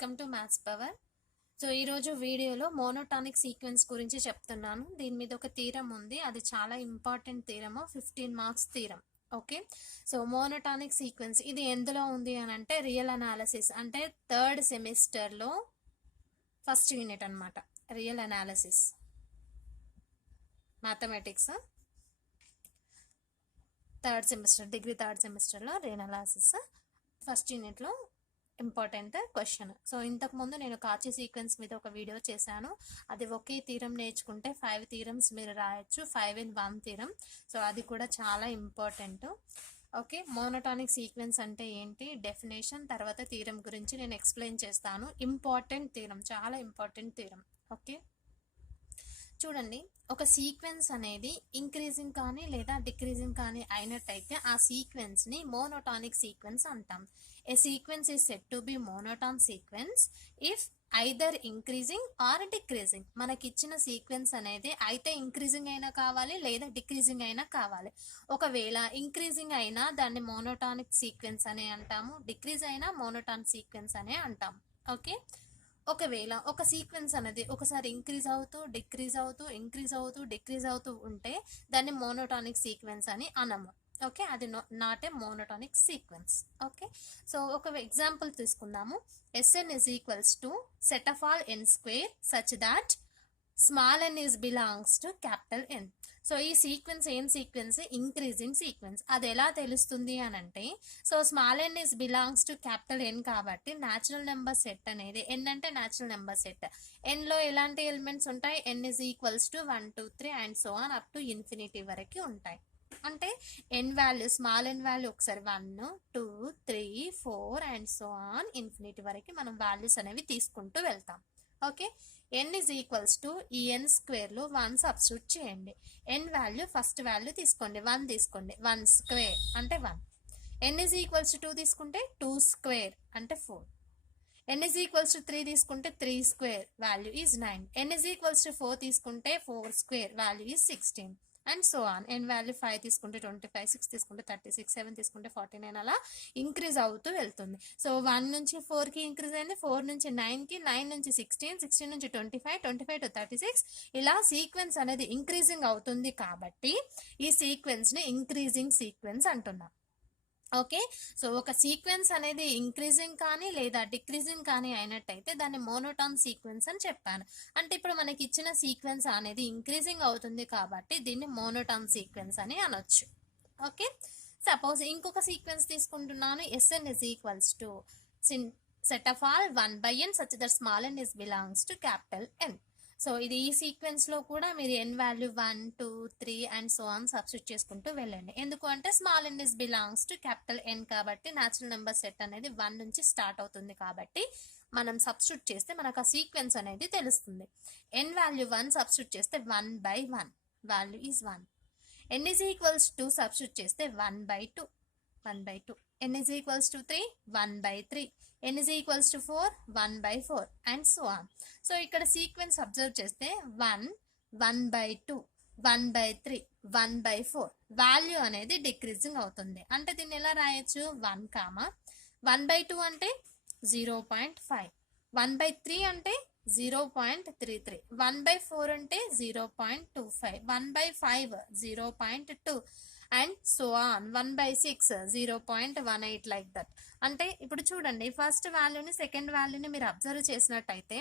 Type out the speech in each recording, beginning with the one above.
Welcome to maths power. So ఈరోజు వీడియోలో monotonic sequence గురించి చెప్తున్నాను. దీని మీద ఒక థీరం ఉంది, అది చాలా important థీరము, 15 marks theorem. Okay, so monotonic sequence ఇది ఎందులో ఉంది అని అంటే రియల్ అనాలిసిస్, అంటే థర్డ్ సెమిస్టర్లో ఫస్ట్ యూనిట్ అనమాట. Real analysis mathematics third semester, degree third సెమిస్టర్లో రియల్ అనాలిసిస్ ఫస్ట్ యూనిట్లో ఇంపార్టెంట్ క్వశ్చన్. సో ఇంతకుముందు నేను కాచి సీక్వెన్స్ మీద ఒక వీడియో చేశాను, అది ఒకే థీరం నేర్చుకుంటే 5 థీరమ్స్ మీరు రాయొచ్చు, 5 in 1 థీరం. సో అది కూడా చాలా ఇంపార్టెంట్. ఓకే, మోనోటానిక్ సీక్వెన్స్ అంటే ఏంటి, డెఫినేషన్, తర్వాత థీరం గురించి నేను ఎక్స్ప్లెయిన్ చేస్తాను. ఇంపార్టెంట్ థీరం, చాలా ఇంపార్టెంట్ థీరం. ఓకే, చూడండి, ఒక సీక్వెన్స్ అనేది ఇంక్రీజింగ్ కానీ లేదా డిక్రీజింగ్ కానీ అయినట్టయితే ఆ సీక్వెన్స్ని మోనోటానిక్ సీక్వెన్స్ అంటాం. A sequence is said to be monotone sequence if either increasing or decreasing. మనకి ఇచ్చిన సీక్వెన్స్ అనేది అయితే ఇంక్రీజింగ్ అయినా కావాలి లేదా డిక్రీజింగ్ అయినా కావాలి. ఒకవేళ ఇంక్రీజింగ్ అయినా దాన్ని మోనోటానిక్ సీక్వెన్స్ అనే అంటాము, డిక్రీజ్ అయినా మోనోటాన్ సీక్వెన్స్ అనే అంటాం. ఓకే, ఒకవేళ ఒక సీక్వెన్స్ అనేది ఒకసారి ఇంక్రీజ్ అవుతూ డిక్రీజ్ అవుతూ ఇంక్రీజ్ అవుతూ డిక్రీజ్ అవుతూ ఉంటే దాన్ని మోనోటానిక్ సీక్వెన్స్ అని అనము. ఓకే, అది not a monotonic sequence. Okay, so ఒక ఎగ్జాంపుల్ తీసుకుందాము. Sn is equals to set of all n square such that small n is belongs to capital N. So ఈ sequence ఏం sequence, increasing sequence. అది ఎలా తెలుస్తుంది అని అంటే, so small n is belongs to capital N కాబట్టి natural number set అనేది, n అంటే న్యాచురల్ నెంబర్ సెట్, n లో ఎలాంటి ఎలిమెంట్స్ ఉంటాయి, n is equals to 1 2 3 and so on up to infinity వరకు ఉంటాయి. అంటే n value, small n value ఒకసారి 1 2 3 4 అండ్ సో ఆన్ ఇన్ఫినిటీ వరకు మనం వాల్యూస్ అనేవి తీసుకుంటూ వెళ్తాం. Okay, n is equals to ఈ n స్క్వేర్ లో 1 సబ్స్టిట్యూట్ చేయండి. n వాల్యూ ఫస్ట్ వాల్యూ తీసుకోండి, 1 తీసుకోండి, 1 స్క్వేర్ అంటే 1. n ఇస్ ఈక్వల్స్ టు 2 తీసుకుంటే 2 స్క్వేర్ అంటే 4. n ఇస్ ఈక్వల్స్ టు 3 తీసుకుంటే 3 square value is 9. n is equals to 4 తీసుకుంటే 4 square value is 16 and so on. n value 5 తీసుకుంటే 25, 6 తీసుకుంటే 36, 7 తీసుకుంటే 49, అలా ఇంక్రీజ్ అవుతూ వెళ్తుంది. సో 1 నుంచి 4కి ఇంక్రీజ్ అయింది, 4 నుంచి 9కి, 9 నుంచి 16, 16 నుంచి 25, 25 టు 36, ఇలా సీక్వెన్స్ అనేది ఇంక్రీజింగ్ అవుతుంది కాబట్టి ఈ సీక్వెన్స్ని ఇంక్రీజింగ్ సీక్వెన్స్ అంటున్నాం. ఓకే, సో ఒక సీక్వెన్స్ అనేది ఇంక్రీజింగ్ కానీ లేదా డిక్రీజింగ్ కానీ అయినట్టయితే దాన్ని మోనోటాన్ సీక్వెన్స్ అని చెప్పాను. అంటే ఇప్పుడు మనకి ఇచ్చిన సీక్వెన్స్ అనేది ఇంక్రీజింగ్ అవుతుంది కాబట్టి దీన్ని మోనోటాన్ సీక్వెన్స్ అని అనొచ్చు. ఓకే, సపోజ్ ఇంకొక సీక్వెన్స్ తీసుకుంటున్నాను. Sn is equals to set of all 1 by n such that small n is belongs to capital N. So ఇది ఈ సీక్వెన్స్ లో కూడా మీరు n value 1 2 3 and so on substitute చేసుకుంటూ వెళ్ళండి. ఎందుకు అంటే small n is belongs to capital N కాబట్టి న్యాచురల్ నెంబర్ సెట్ అనేది 1 నుంచి స్టార్ట్ అవుతుంది కాబట్టి మనం సబ్స్టిట్యూట్ చేస్తే మనకు ఆ సీక్వెన్స్ అనేది తెలుస్తుంది. n వాల్యూ 1 సబ్స్టిట్యూట్ చేస్తే 1 by 1 value is 1. n is equals 2 substitute చేస్తే 1 by 2 1 by 2. n is equals to 3 1 by 3. n is equals to 4 1 by 4 and so on. So ఇక్కడ సీక్వెన్స్ అబ్జర్వ్ చేస్తే 1 1 by 2 1 by 3 1 by 4 వాల్యూ అనేది decreasing అవుతుంది. అంటే దీన్ని ఎలా రాయొచ్చు, 1 1 by 2 అంటే 0.5, 1 by 3 అంటే 0.33, 1 by 4 అంటే 0.25, 1 by 5 0.2 and so on, 1 by 6 0.18 like that. అంటే ఇప్పుడు చూడండి, ఫస్ట్ వాల్యూని సెకండ్ వాల్యూని మీరు అబ్జర్వ్ చేసినట్టయితే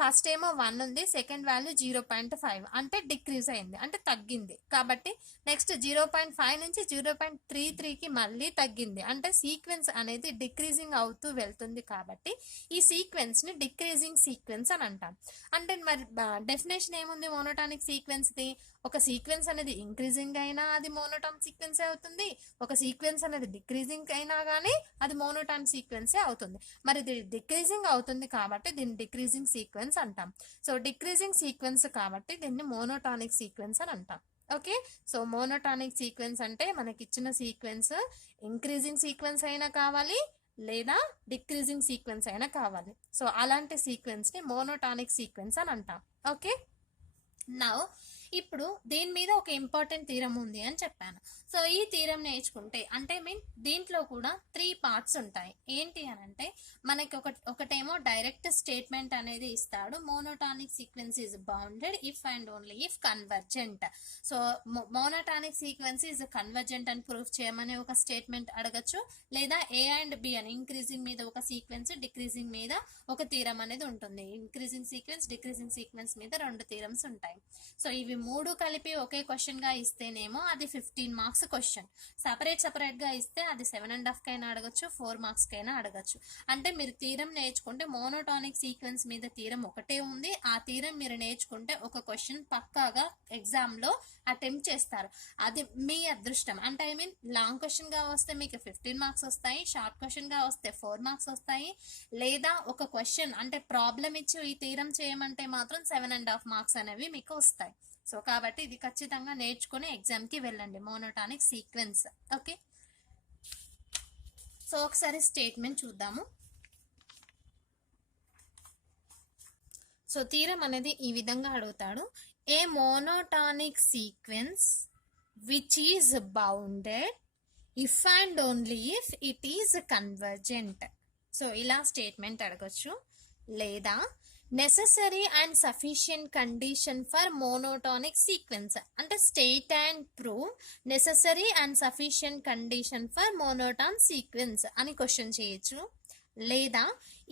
ఫస్ట్ ఏమో 1 ఉంది, సెకండ్ వాల్యూ 0.5 అంటే డిక్రీజ్ అయింది, అంటే తగ్గింది. కాబట్టి నెక్స్ట్ 0.5 నుంచి 0.33కి మళ్ళీ తగ్గింది, అంటే సీక్వెన్స్ అనేది డిక్రీజింగ్ అవుతూ వెళ్తుంది కాబట్టి ఈ సీక్వెన్స్ని డిక్రీజింగ్ సీక్వెన్స్ అని అంటాం. అంటే మరి డెఫినేషన్ ఏముంది మోనోటానిక్ సీక్వెన్స్ది, ఒక సీక్వెన్స్ అనేది ఇంక్రీజింగ్ అయినా అది మోనోటాన్ సీక్వెన్సే అవుతుంది, ఒక సీక్వెన్స్ అనేది డిక్రీజింగ్ అయినా కానీ అది మోనోటాన్ సీక్వెన్సే అవుతుంది. మరి ఇది డిక్రీజింగ్ అవుతుంది కాబట్టి దీన్ని డిక్రీజింగ్ సీక్వెన్స్ అంటాం. సో డిక్రీజింగ్ సీక్వెన్స్ కాబట్టి దీన్ని మోనోటానిక్ సీక్వెన్స్ అని అంటాం. ఓకే, సో మోనోటానిక్ సీక్వెన్స్ అంటే మనకి ఇచ్చిన సీక్వెన్స్ ఇంక్రీజింగ్ సీక్వెన్స్ అయినా కావాలి లేదా డిక్రీజింగ్ సీక్వెన్స్ అయినా కావాలి. సో అలాంటి సీక్వెన్స్ ని మోనోటానిక్ సీక్వెన్స్ అని అంటాం. ఓకే, నౌ ఇప్పుడు దీని మీద ఒక ఇంపార్టెంట్ థీరం ఉంది అని చెప్పాను. సో ఈ థీరం నేర్చుకుంటే అంటే దీంట్లో కూడా 3 పార్ట్స్ ఉంటాయి. ఏంటి అని అంటే మనకి ఒకటేమో డైరెక్ట్ స్టేట్మెంట్ అనేది ఇస్తాడు. Monotonic sequence is bounded if and only if convergent. So monotonic sequence is convergent అని ప్రూఫ్ చేయమని ఒక స్టేట్మెంట్ అడగచ్చు, లేదా ఏ అండ్ బి అని ఇంక్రీజింగ్ మీద ఒక సీక్వెన్స్, డిక్రీజింగ్ మీద ఒక థీరం అనేది ఉంటుంది. ఇంక్రీజింగ్ సీక్వెన్స్, డిక్రీజింగ్ సీక్వెన్స్ మీద 2 థీరమ్స్ ఉంటాయి. సో ఇవి 3 కలిపి ఒకే క్వశ్చన్ గా ఇస్తేనేమో అది 15 మార్క్స్ క్వశ్చన్. సపరేట్ గా ఇస్తే అది 7.5 కైనా అడగచ్చు, 4 మార్క్స్ కైనా అడగచ్చు. అంటే మీరు థీరం నేర్చుకుంటే మోనోటానిక్ సీక్వెన్స్ మీద థీరం ఒకటే ఉంది. ఆ థీరం మీరు నేర్చుకుంటే ఒక క్వశ్చన్ పక్కాగా ఎగ్జామ్ లో అటెంప్ట్ చేస్తారు. అది మీ అదృష్టం. అంటే లాంగ్ క్వశ్చన్ గా వస్తే మీకు 15 మార్క్స్ వస్తాయి, షార్ట్ క్వశ్చన్ గా వస్తే 4 మార్క్స్ వస్తాయి, లేదా ఒక క్వశ్చన్ అంటే ప్రాబ్లం ఇచ్చి ఈ థీరం చేయమంటే మాత్రం 7.5 మార్క్స్ అనేవి మీకు వస్తాయి. సో కాబట్టి ఇది ఖచ్చితంగా నేర్చుకుని ఎగ్జామ్ కి వెళ్ళండి, మోనోటానిక్ సీక్వెన్స్. ఓకే, సో ఒకసారి స్టేట్మెంట్ చూద్దాము. సో థీరం అనేది ఈ విధంగా అడుగుతాడు. A monotonic sequence which is bounded if and only if it is convergent. So ఇలా స్టేట్మెంట్ అడగచ్చు. లేదా necessary and sufficient condition for monotonic sequence అంటే state and prove necessary and sufficient condition for monotone sequence అని question చేయొచ్చు. లేదా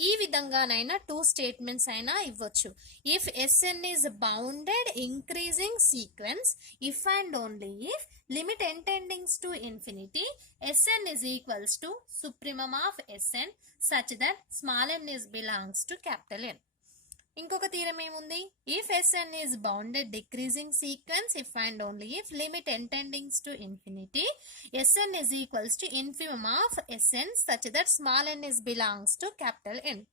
ఈ విధంగానైనా 2 statements అయినా ఇవ్వచ్చు. If S N is bounded increasing sequence if and only if limit n tends to infinity S N is equals to supremum of S N such that small n is belongs to capital N. ఇంకొక theorem ఏముంది? If S N is bounded decreasing sequence if and only if limit n tends to infinity S N is equals to infimum of S N such that small n is belongs to capital N.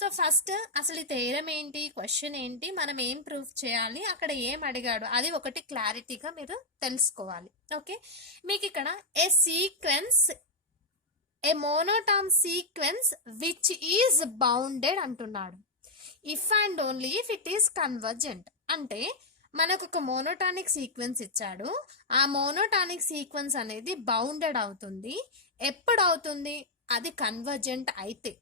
So first అసలు ఈ theorem ఏంటి, question ఏంటి, మనం ఏం proof చేయాలి, అక్కడ ఏం అడిగాడు అది ఒకటి క్లారిటీగా మీరు తెలుసుకోవాలి. ఓకే, మీకు ఇక్కడ a sequence a monotone sequence which is bounded అంటున్నాడు. If and only if it is convergent అంటే మనకు ఒక మోనోటానిక్ సీక్వెన్స్ ఇచ్చాడు. ఆ మోనోటానిక్ సీక్వెన్స్ అనేది బౌండెడ్ అవుతుంది. ఎప్పుడు అవుతుంది? అది కన్వర్జెంట్ అయితే.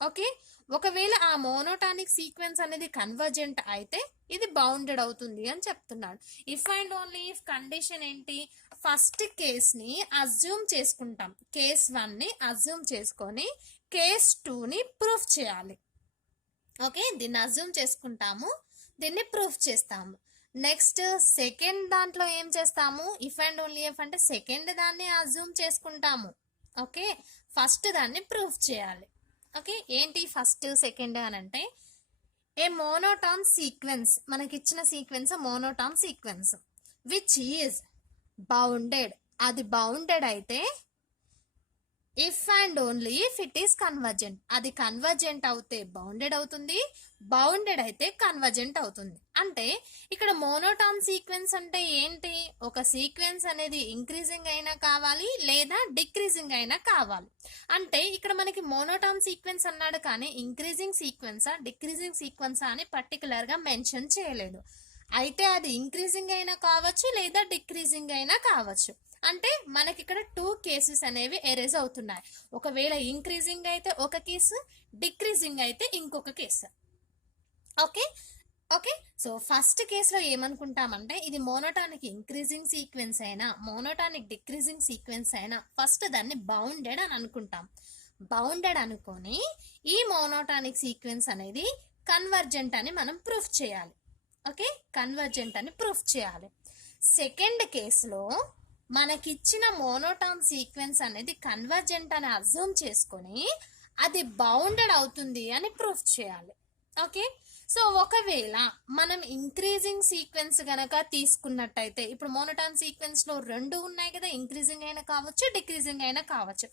ఓకే, ఒకవేళ ఆ మోనోటానిక్ సీక్వెన్స్ అనేది కన్వర్జెంట్ అయితే ఇది బౌండెడ్ అవుతుంది అని చెప్తున్నాడు. If and only if condition ఏంటి? ఫస్ట్ కేస్ని అజ్యూమ్ చేసుకుంటాం. కేస్ 1ని అజ్యూమ్ చేసుకొని కేస్ 2ని ప్రూఫ్ చేయాలి. ఓకే, దీన్ని అజ్యూమ్ చేసుకుంటాము, దీన్ని ప్రూఫ్ చేస్తాము. నెక్స్ట్ సెకండ్ దాంట్లో ఏం చేస్తాము? ఇఫ్ అండ్ ఓన్లీ ఇఫ్ అంటే సెకండ్ దాన్ని అజ్యూమ్ చేసుకుంటాము. ఓకే, ఫస్ట్ దాన్ని ప్రూఫ్ చేయాలి. ఓకే, ఏంటి ఫస్ట్ సెకండ్ అని అంటే ఏ మోనోటాన్ సీక్వెన్స్, మనకిచ్చిన sequence monotone sequence which is bounded, అది బౌండెడ్ అయితే if and only if it is convergent, అది కన్వర్జెంట్ అవుతే బౌండెడ్ అవుతుంది, బౌండెడ్ అయితే కన్వర్జెంట్ అవుతుంది. అంటే ఇక్కడ మోనోటాన్ సీక్వెన్స్ అంటే ఏంటి? ఒక సీక్వెన్స్ అనేది ఇంక్రీజింగ్ అయినా కావాలి లేదా డిక్రీజింగ్ అయినా కావాలి. అంటే ఇక్కడ మనకి మోనోటాన్ సీక్వెన్స్ అన్నాడు కానీ ఇంక్రీజింగ్ సీక్వెన్సా డిక్రీజింగ్ సీక్వెన్సా అని పర్టికులర్ గా మెన్షన్ చేయలేదు. అయితే అది ఇంక్రీజింగ్ అయినా కావచ్చు లేదా డిక్రీజింగ్ అయినా కావచ్చు. అంటే మనకి ఇక్కడ 2 కేసెస్ అనేవి ఎరేజ్ అవుతున్నాయి. ఒకవేళ ఇంక్రీజింగ్ అయితే ఒక కేసు, డిక్రీజింగ్ అయితే ఇంకొక case. Okay okay, so first కేసులో ఏమనుకుంటామంటే ఇది మోనోటానిక్ ఇంక్రీజింగ్ సీక్వెన్స్ అయినా మోనోటానిక్ డిక్రీజింగ్ సీక్వెన్స్ అయినా ఫస్ట్ దాన్ని బౌండెడ్ అని అనుకుంటాం. బౌండెడ్ అనుకొని ఈ మోనోటానిక్ సీక్వెన్స్ అనేది కన్వర్జెంట్ అని మనం ప్రూఫ్ చేయాలి. ఓకే, కన్వర్జెంట్ అని ప్రూఫ్ చేయాలి. సెకండ్ కేసులో మనకిచ్చిన మోనోటాన్ సీక్వెన్స్ అనేది కన్వర్జెంట్ అని అజ్యూమ్ చేసుకొని అది బౌండెడ్ అవుతుంది అని ప్రూఫ్ చేయాలి. ఓకే, సో ఒకవేళ మనం ఇంక్రీజింగ్ సీక్వెన్స్ గనక తీసుకున్నట్టయితే, ఇప్పుడు మోనోటాన్ సీక్వెన్స్ లో 2 ఉన్నాయి కదా, ఇంక్రీజింగ్ అయినా కావచ్చు డిక్రీజింగ్ అయినా కావచ్చు.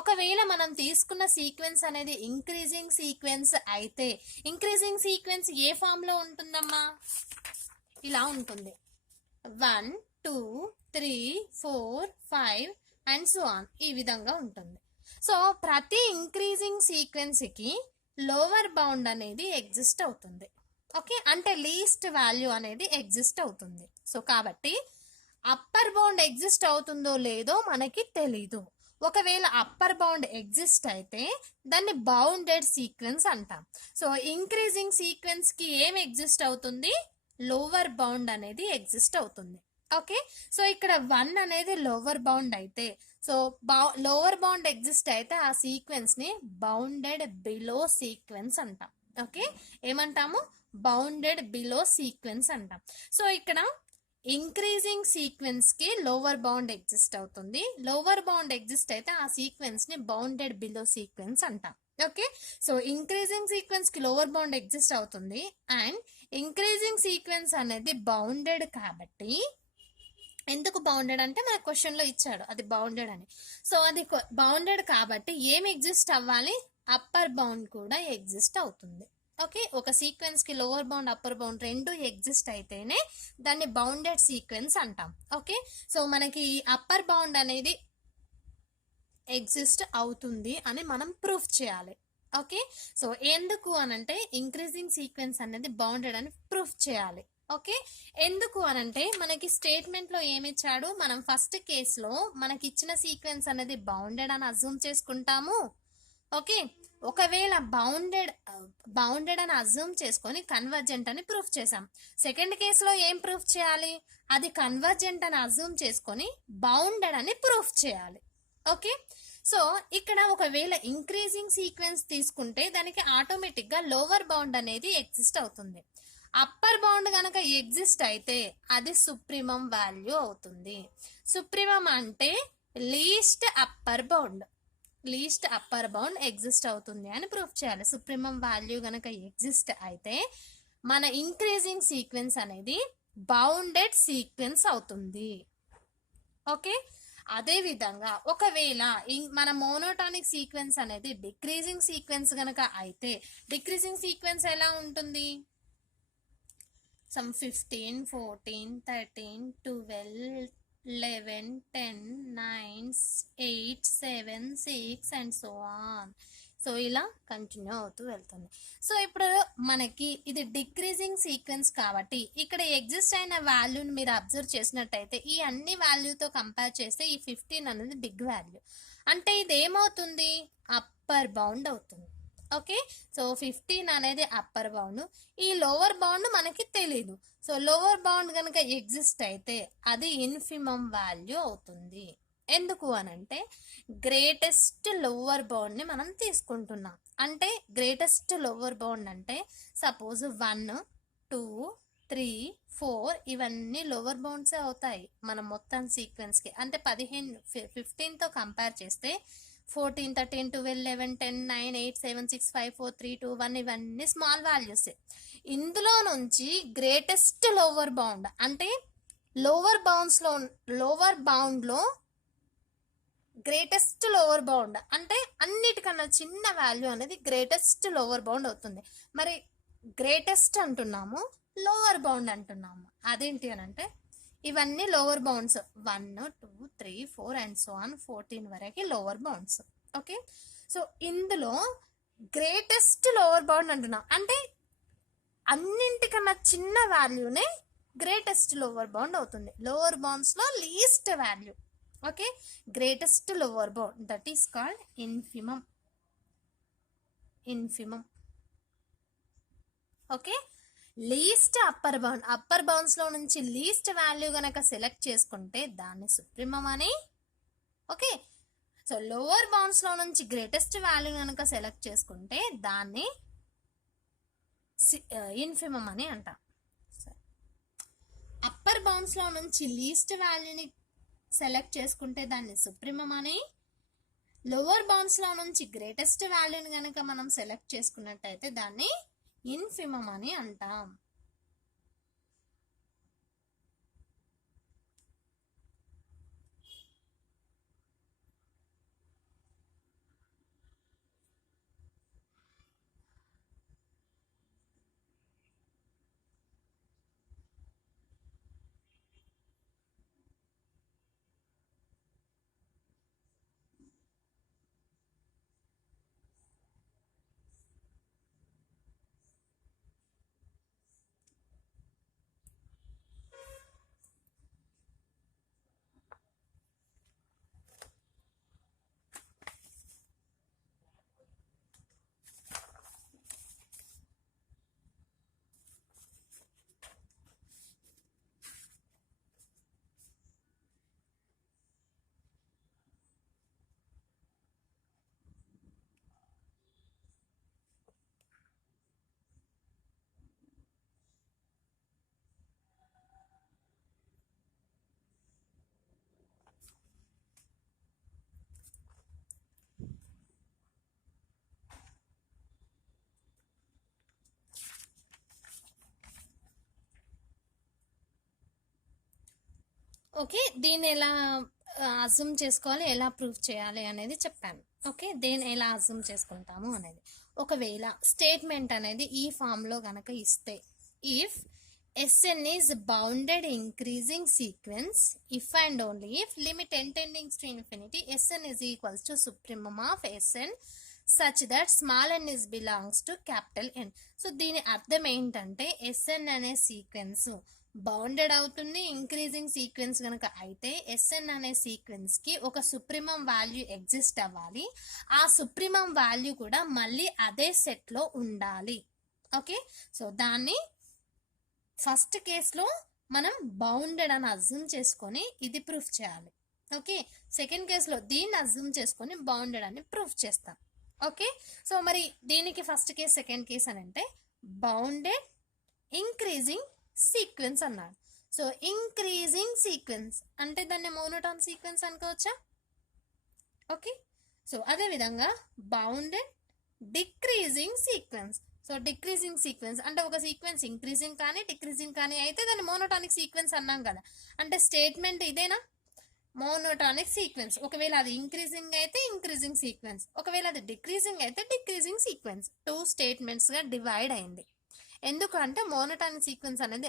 ఒకవేళ మనం తీసుకున్న సీక్వెన్స్ అనేది ఇంక్రీజింగ్ సీక్వెన్స్ అయితే ఇంక్రీజింగ్ సీక్వెన్స్ ఏ ఫామ్ లో ఉంటుందమ్మా? ఇలా ఉంటుంది. 1 2 3 4 5 అండ్ సో ఆన్, ఈ విధంగా ఉంటుంది. సో ప్రతి ఇంక్రీజింగ్ సీక్వెన్స్ కి లోవర్ బౌండ్ అనేది ఎగ్జిస్ట్ అవుతుంది. ఓకే, అంటే లీస్ట్ వాల్యూ అనేది ఎగ్జిస్ట్ అవుతుంది. సో కాబట్టి అప్పర్ బౌండ్ ఎగ్జిస్ట్ అవుతుందో లేదో మనకి తెలీదు. ఒకవేళ అప్పర్ బౌండ్ ఎగ్జిస్ట్ అయితే దాన్ని బౌండెడ్ సీక్వెన్స్ అంటాం. సో ఇంక్రీజింగ్ సీక్వెన్స్ కి ఏం ఎగ్జిస్ట్ అవుతుంది? లోవర్ బౌండ్ అనేది ఎగ్జిస్ట్ అవుతుంది. ఓకే, సో ఇక్కడ 1 అనేది లోవర్ బౌండ్ అయితే, సో లోవర్ బౌండ్ ఎగ్జిస్ట్ అయితే ఆ సీక్వెన్స్ ని బౌండెడ్ బిలో సీక్వెన్స్ అంటాం. ఓకే, ఏమంటాము? బౌండెడ్ బిలో సీక్వెన్స్ అంటాం. సో ఇక్కడ ఇంక్రీజింగ్ సీక్వెన్స్ కి లోవర్ బౌండ్ ఎగ్జిస్ట్ అవుతుంది. లోవర్ బౌండ్ ఎగ్జిస్ట్ అయితే ఆ సీక్వెన్స్ ని బౌండెడ్ బిలో సీక్వెన్స్ అంటాం. ఓకే, సో ఇంక్రీజింగ్ సీక్వెన్స్ కి లోవర్ బౌండ్ ఎగ్జిస్ట్ అవుతుంది అండ్ ఇంక్రీజింగ్ సీక్వెన్స్ అనేది బౌండెడ్ కాబట్టి, ఎందుకు బౌండెడ్ అంటే మన క్వశ్చన్ లో ఇచ్చాడు అది బౌండెడ్ అని. సో అది బౌండెడ్ కాబట్టి ఏం ఎగ్జిస్ట్ అవ్వాలి? అప్పర్ బౌండ్ కూడా ఎగ్జిస్ట్ అవుతుంది. ఓకే, ఒక సీక్వెన్స్ కి లోవర్ బౌండ్ అప్పర్ బౌండ్ రెండు ఎగ్జిస్ట్ అయితేనే దాన్ని బౌండెడ్ సీక్వెన్స్ అంటాం. ఓకే, సో మనకి అప్పర్ బౌండ్ అనేది ఎగ్జిస్ట్ అవుతుంది అని మనం ప్రూఫ్ చేయాలి. ఓకే, సో ఎందుకు అనంటే ఇంక్రీజింగ్ సీక్వెన్స్ అనేది బౌండెడ్ అని ప్రూఫ్ చేయాలి. ఓకే, ఎందుకు అనంటే మనకి స్టేట్మెంట్ లో ఏమిచ్చాడు? మనం ఫస్ట్ కేసులో మనకి ఇచ్చిన సీక్వెన్స్ అనేది బౌండెడ్ అని అజ్యూమ్ చేసుకుంటాము. ఓకే, ఒకవేళ బౌండెడ్ అని అజ్యూమ్ చేసుకొని కన్వర్జెంట్ అని ప్రూఫ్ చేసాం. సెకండ్ కేసులో ఏం ప్రూఫ్ చేయాలి? అది కన్వర్జెంట్ అని అజ్యూమ్ చేసుకొని బౌండెడ్ అని ప్రూఫ్ చేయాలి. ఓకే, సో ఇక్కడ ఒకవేళ ఇంక్రీజింగ్ సీక్వెన్స్ తీసుకుంటే దానికి ఆటోమేటిక్ గా లోవర్ బౌండ్ అనేది ఎగ్జిస్ట్ అవుతుంది. అప్పర్ బౌండ్ కనుక ఎగ్జిస్ట్ అయితే అది సుప్రీమం వాల్యూ అవుతుంది. సుప్రీమం అంటే లీస్ట్ అప్పర్ బౌండ్ ఎగ్జిస్ట్ అవుతుంది అని ప్రూఫ్ చేయాలి. సుప్రీమం వాల్యూ గనక ఎగ్జిస్ట్ అయితే మన ఇంక్రీజింగ్ సీక్వెన్స్ అనేది బౌండెడ్ సీక్వెన్స్ అవుతుంది. ఓకే, అదే విధంగా ఒకవేళ మన మోనోటానిక్ సీక్వెన్స్ అనేది డిక్రీజింగ్ సీక్వెన్స్ గనక అయితే, డిక్రీజింగ్ సీక్వెన్స్ ఎలా ఉంటుంది? Some 15, 14, 13, 12, 11, 10, 9, 8, 7, 6 and so on. So ఇలా కంటిన్యూ అవుతూ వెళ్తుంది. సో ఇప్పుడు మనకి ఇది డిక్రీజింగ్ సీక్వెన్స్ కాబట్టి ఇక్కడ ఎగ్జిస్ట్ అయిన వాల్యూని మీరు అబ్జర్వ్ చేసినట్టయితే ఈ అన్ని వాల్యూతో కంపేర్ చేస్తే ఈ 15 అనేది బిగ్ వాల్యూ. అంటే ఇది ఏమవుతుంది? అప్పర్ బౌండ్ అవుతుంది. ఓకే, సో 15 అనేది అప్పర్ బౌండ్. ఈ లోవర్ బౌండ్ మనకి తెలీదు. సో లోవర్ బౌండ్ కనుక ఎగ్జిస్ట్ అయితే అది ఇన్ఫిమమ్ వాల్యూ అవుతుంది. ఎందుకు అనంటే గ్రేటెస్ట్ లోవర్ బౌండ్ ని మనం తీసుకుంటున్నాం. అంటే గ్రేటెస్ట్ లోవర్ బౌండ్ అంటే సపోజ్ 1, 2, 3, 4 ఇవన్నీ లోవర్ బౌండ్స్ అవుతాయి మన మొత్తం సీక్వెన్స్ కి. అంటే 15 తో కంపేర్ చేస్తే 14, 13, 12, 11, 10, 9, 8, 7, 6, 5, 4, 3, 2, 1 ఇవన్నీ స్మాల్ వాల్యూస్. ఇందులో నుంచి గ్రేటెస్ట్ లోవర్ బౌండ్ అంటే లోవర్ బౌండ్ లో గ్రేటెస్ట్ లోవర్ బౌండ్ అంటే అన్నిటికన్నా చిన్న వాల్యూ అనేది గ్రేటెస్ట్ లోవర్ బౌండ్ అవుతుంది. మరి గ్రేటెస్ట్ అంటున్నాము, లోవర్ బౌండ్ అంటున్నాము, అదేంటి అని అంటే ఇవన్నీ lower bounds 1, 2, 3, 4 and so on 14 వరకు లోవర్ బౌండ్స్. ఓకే, సో ఇందులో గ్రేటెస్ట్ లోవర్ బౌండ్ అంటున్నాం అంటే అన్నింటికన్నా చిన్న వాల్యూనే గ్రేటెస్ట్ లోవర్ బౌండ్ అవుతుంది. లోవర్ బౌండ్స్ లో least value. Okay, greatest lower bound that is called infimum. Okay, least upper bounds లో నుంచి లీస్ట్ వాల్యూ గనక సెలెక్ట్ చేసుకుంటే దాన్ని సుప్రీమం అని. ఓకే, సో లోవర్ బౌండ్స్ లో నుంచి గ్రేటెస్ట్ వాల్యూ గనక సెలెక్ట్ చేసుకుంటే దాన్ని ఇన్ఫిమం అని అంటాం. అప్పర్ బౌండ్స్ లో నుంచి లీస్ట్ వాల్యూని సెలెక్ట్ చేసుకుంటే దాన్ని సుప్రీమం అని, లోవర్ బౌండ్స్ లో నుంచి గ్రేటెస్ట్ వాల్యూని గనక మనం సెలెక్ట్ చేసుకున్నట్టయితే దాన్ని ఇన్ఫిమం అని అంటాం. ఓకే, దీన్ని ఎలా అజ్యూమ్ చేసుకోవాలి, ఎలా ప్రూవ్ చేయాలి అనేది చెప్పాను. ఓకే, దీన్ని ఎలా అజ్యూమ్ చేసుకుంటాము అనేది. ఒకవేళ స్టేట్మెంట్ అనేది ఈ ఫామ్లో గనక ఇస్తే, if Sn is bounded increasing sequence if and only if limit n tending to infinity Sn is equals to supremum of Sn such that small n is belongs to capital N. So దీని అర్థం ఏంటంటే Sn అనే sequence bounded అవుతుంది increasing sequence కనుక అయితే Sn అనే sequence కి ఒక సుప్రీమం వాల్యూ ఎగ్జిస్ట్ అవ్వాలి. ఆ సుప్రీమం వాల్యూ కూడా మళ్ళీ అదే సెట్ లో ఉండాలి. ఓకే, సో దాన్ని ఫస్ట్ కేసులో మనం బౌండెడ్ అని అజ్యూమ్ చేసుకొని ఇది ప్రూఫ్ చేయాలి. ఓకే, సెకండ్ కేసులో దీన్ని అజ్యూమ్ చేసుకొని బౌండెడ్ అని ప్రూఫ్ చేస్తాం. ఓకే, సో మరి దీనికి ఫస్ట్ కేస్ సెకండ్ కేస్ అని అంటే బౌండెడ్ ఇంక్రీజింగ్ సీక్వెన్స్ అన్నాడు. సో ఇంక్రీజింగ్ సీక్వెన్స్ అంటే దాన్ని మోనోటాన్ సీక్వెన్స్ అనుకోవచ్చా? ఓకే, సో అదేవిధంగా bounded decreasing sequence. So decreasing sequence అంటే ఒక సీక్వెన్స్ ఇంక్రీజింగ్ కానీ డిక్రీజింగ్ కానీ అయితే దాన్ని మోనోటానిక్ సీక్వెన్స్ అన్నాం కదా. అంటే స్టేట్మెంట్ ఇదేనా? Monotonic sequence. ఒకవేళ అది ఇంక్రీజింగ్ అయితే ఇంక్రీజింగ్ సీక్వెన్స్, ఒకవేళ అది డిక్రీజింగ్ అయితే డిక్రీజింగ్ సీక్వెన్స్. 2 స్టేట్మెంట్స్ గా డివైడ్ అయింది. ఎందుకంటే మోనోటానిక్ సీక్వెన్స్ అనేది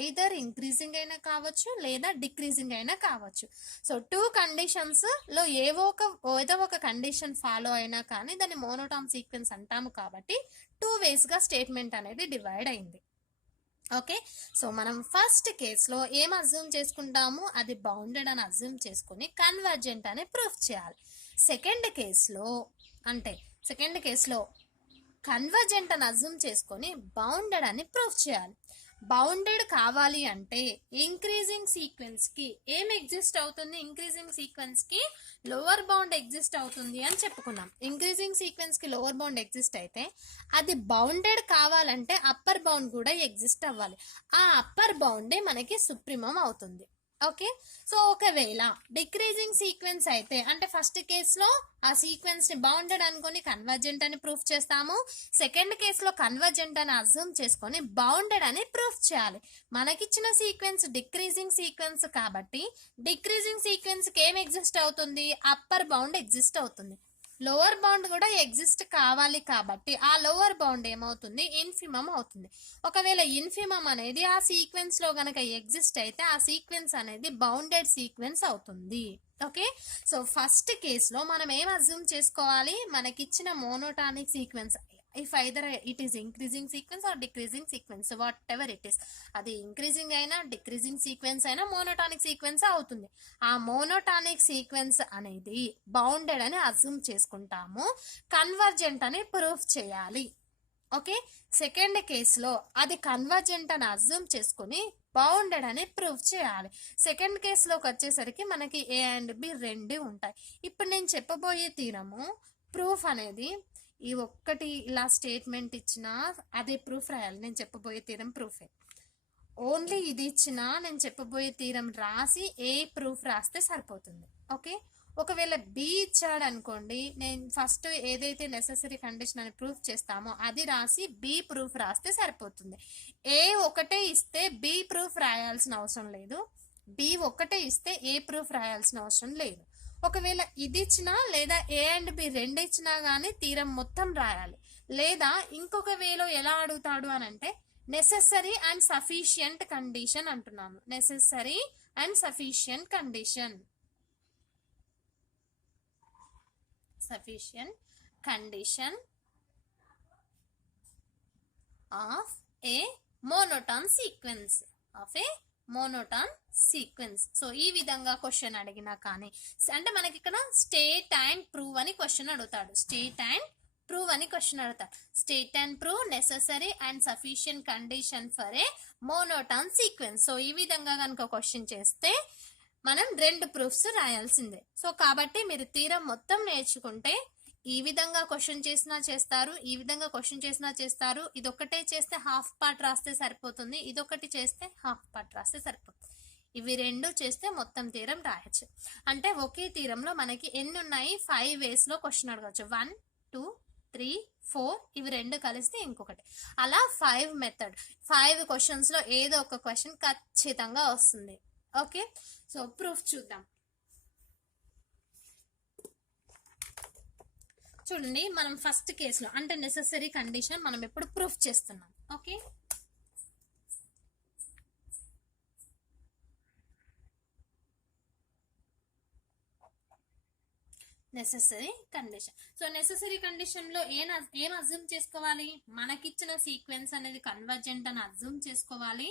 ఐదర్ ఇంక్రీజింగ్ అయినా కావచ్చు లేదా డిక్రీజింగ్ అయినా కావచ్చు. సో 2 కండిషన్స్ లో ఏదో ఒక కండిషన్ ఫాలో అయినా కానీ దాన్ని మోనోటాన్ సీక్వెన్స్ అంటాము. కాబట్టి 2 వేస్ గా స్టేట్మెంట్ అనేది డివైడ్ అయింది. ఓకే, సో మనం ఫస్ట్ కేసులో ఏం అజ్యూమ్ చేసుకుంటాము, అది బౌండెడ్ అని అజ్యూమ్ చేసుకుని కన్వర్జెంట్ అని ప్రూఫ్ చేయాలి. సెకండ్ కేసులో కన్వర్జెంట్ అని అజ్యూమ్ చేసుకొని బౌండెడ్ అని ప్రూఫ్ చేయాలి. బౌండెడ్ కావాలి అంటే ఇంక్రీజింగ్ సీక్వెన్స్ కి ఏం ఎగ్జిస్ట్ అవుతుంది, ఇంక్రీజింగ్ సీక్వెన్స్ కి లోవర్ బౌండ్ ఎగ్జిస్ట్ అవుతుంది అని చెప్పుకున్నాం. ఇంక్రీజింగ్ సీక్వెన్స్ కి లోవర్ బౌండ్ ఎగ్జిస్ట్ అయితే అది బౌండెడ్ కావాలంటే అప్పర్ బౌండ్ కూడా ఎగ్జిస్ట్ అవ్వాలి. ఆ అప్పర్ బౌండే మనకి సుప్రీమం అవుతుంది. ఓకే, సో ఒకవేళ డిక్రీజింగ్ సీక్వెన్స్ అయితే అంటే ఫస్ట్ కేసులో ఆ సీక్వెన్స్ ని బౌండెడ్ అనుకొని కన్వర్జెంట్ అని ప్రూఫ్ చేస్తాము. సెకండ్ కేసులో కన్వర్జెంట్ అని అజ్యూమ్ చేసుకొని బౌండెడ్ అని ప్రూఫ్ చేయాలి. మనకిచ్చిన సీక్వెన్స్ డిక్రీజింగ్ సీక్వెన్స్ కాబట్టి డిక్రీజింగ్ సీక్వెన్స్ కి ఏం ఎగ్జిస్ట్ అవుతుంది, అప్పర్ బౌండ్ ఎగ్జిస్ట్ అవుతుంది. లోవర్ బౌండ్ కూడా ఎగ్జిస్ట్ కావాలి కాబట్టి ఆ లోవర్ బౌండ్ ఏమవుతుంది, ఇన్ఫిమం అవుతుంది. ఒకవేళ ఇన్ఫిమం అనేది ఆ సీక్వెన్స్ లో గనక ఎగ్జిస్ట్ అయితే ఆ సీక్వెన్స్ అనేది బౌండెడ్ సీక్వెన్స్ అవుతుంది. ఓకే, సో ఫస్ట్ కేసులో మనం ఏం అజ్యూమ్ చేసుకోవాలి, మనకిచ్చిన monotonic sequence if either it is increasing sequence or decreasing sequence, whatever it is, అది ఇంక్రీజింగ్ అయినా డిక్రీజింగ్ సీక్వెన్స్ అయినా మోనోటానిక్ సీక్వెన్స్ అవుతుంది. ఆ మోనోటానిక్ సీక్వెన్స్ అనేది బౌండెడ్ అని అజ్యూమ్ చేసుకుంటాము, కన్వర్జెంట్ అని ప్రూఫ్ చేయాలి. ఓకే, సెకండ్ కేసులో అది కన్వర్జెంట్ అని అజ్యూమ్ చేసుకుని బౌండెడ్ అని ప్రూఫ్ చేయాలి. సెకండ్ కేసులోకి వచ్చేసరికి మనకి ఏ అండ్ బి రెండు ఉంటాయి. ఇప్పుడు నేను చెప్పబోయే థీరము ప్రూఫ్ అనేది ఈ ఒక్కటి ఇలా స్టేట్మెంట్ ఇచ్చినా అదే ప్రూఫ్ రాయాలి. నేను చెప్పబోయే థీరం ప్రూఫే. ఓన్లీ ఇది ఇచ్చినా నేను చెప్పబోయే థీరం రాసి ఏ ప్రూఫ్ రాస్తే సరిపోతుంది. ఓకే, ఒకవేళ బి ఇచ్చాడు అనుకోండి, నేను ఫస్ట్ ఏదైతే నెసెసరీ కండిషన్ అని ప్రూఫ్ చేస్తామో అది రాసి బి ప్రూఫ్ రాస్తే సరిపోతుంది. ఏ ఒకటే ఇస్తే బి ప్రూఫ్ రాయాల్సిన అవసరం లేదు, బి ఒకటే ఇస్తే ఏ ప్రూఫ్ రాయాల్సిన అవసరం లేదు. ఒకవేళ ఇది ఇచ్చినా లేదా ఏ అండ్ బి రెండు ఇచ్చినా గానీ థీరం మొత్తం రాయాలి. లేదా ఇంకొక వేలో ఎలా అడుగుతాడు అని అంటే నెసెసరీ అండ్ సఫిషియంట్ కండిషన్ అంటున్నాను. Necessary and sufficient condition, sufficient condition of a monotone sequence, of a monotone sequence. So ఈ విధంగా క్వశ్చన్ అడిగినా కానీ అంటే మనకి ఇక్కడ స్టేట్ అండ్ ప్రూవ్ అని క్వశ్చన్ అడుగుతాడు. స్టేట్ అండ్ ప్రూవ్ అని క్వశ్చన్ అడుగుతాడు. State and prove necessary and sufficient condition for a monotone sequence. So ఈ విధంగా కనుక క్వశ్చన్ చేస్తే మనం రెండు ప్రూఫ్స్ రాయాల్సిందే. సో కాబట్టి మీరు థీరం మొత్తం నేర్చుకుంటే ఈ విధంగా క్వశ్చన్ చేసినా చేస్తారు, ఈ విధంగా క్వశ్చన్ చేసినా చేస్తారు. ఇదొక్కటే చేస్తే హాఫ్ పార్ట్ రాస్తే సరిపోతుంది, ఇదొకటి చేస్తే హాఫ్ పార్ట్ రాస్తే సరిపోతుంది. ఇవి రెండు చేస్తే మొత్తం థీరం రాయొచ్చు. అంటే ఒకే థీరంలో మనకి ఎన్ని ఉన్నాయి, 5 వేస్ లో క్వశ్చన్ అడగచ్చు. 1 2 3 4 ఇవి రెండు కలిస్తే ఇంకొకటి, అలా 5 మెథడ్. 5 క్వశ్చన్స్ లో ఏదో ఒక క్వశ్చన్ ఖచ్చితంగా వస్తుంది. ఓకే, సో ప్రూఫ్ చూద్దాం. చూడండి, మనం ఫస్ట్ కేసులో అంటే నెసెసరీ కండిషన్ మనం ఎప్పుడు ప్రూఫ్ చేస్తున్నాం. Okay, necessary condition. So necessary condition లో ఏం అజ్యూమ్ చేసుకోవాలి? మనకిచ్చిన సీక్వెన్స్ అనేది కన్వర్జెంట్ అని అజ్యూమ్ చేసుకోవాలి.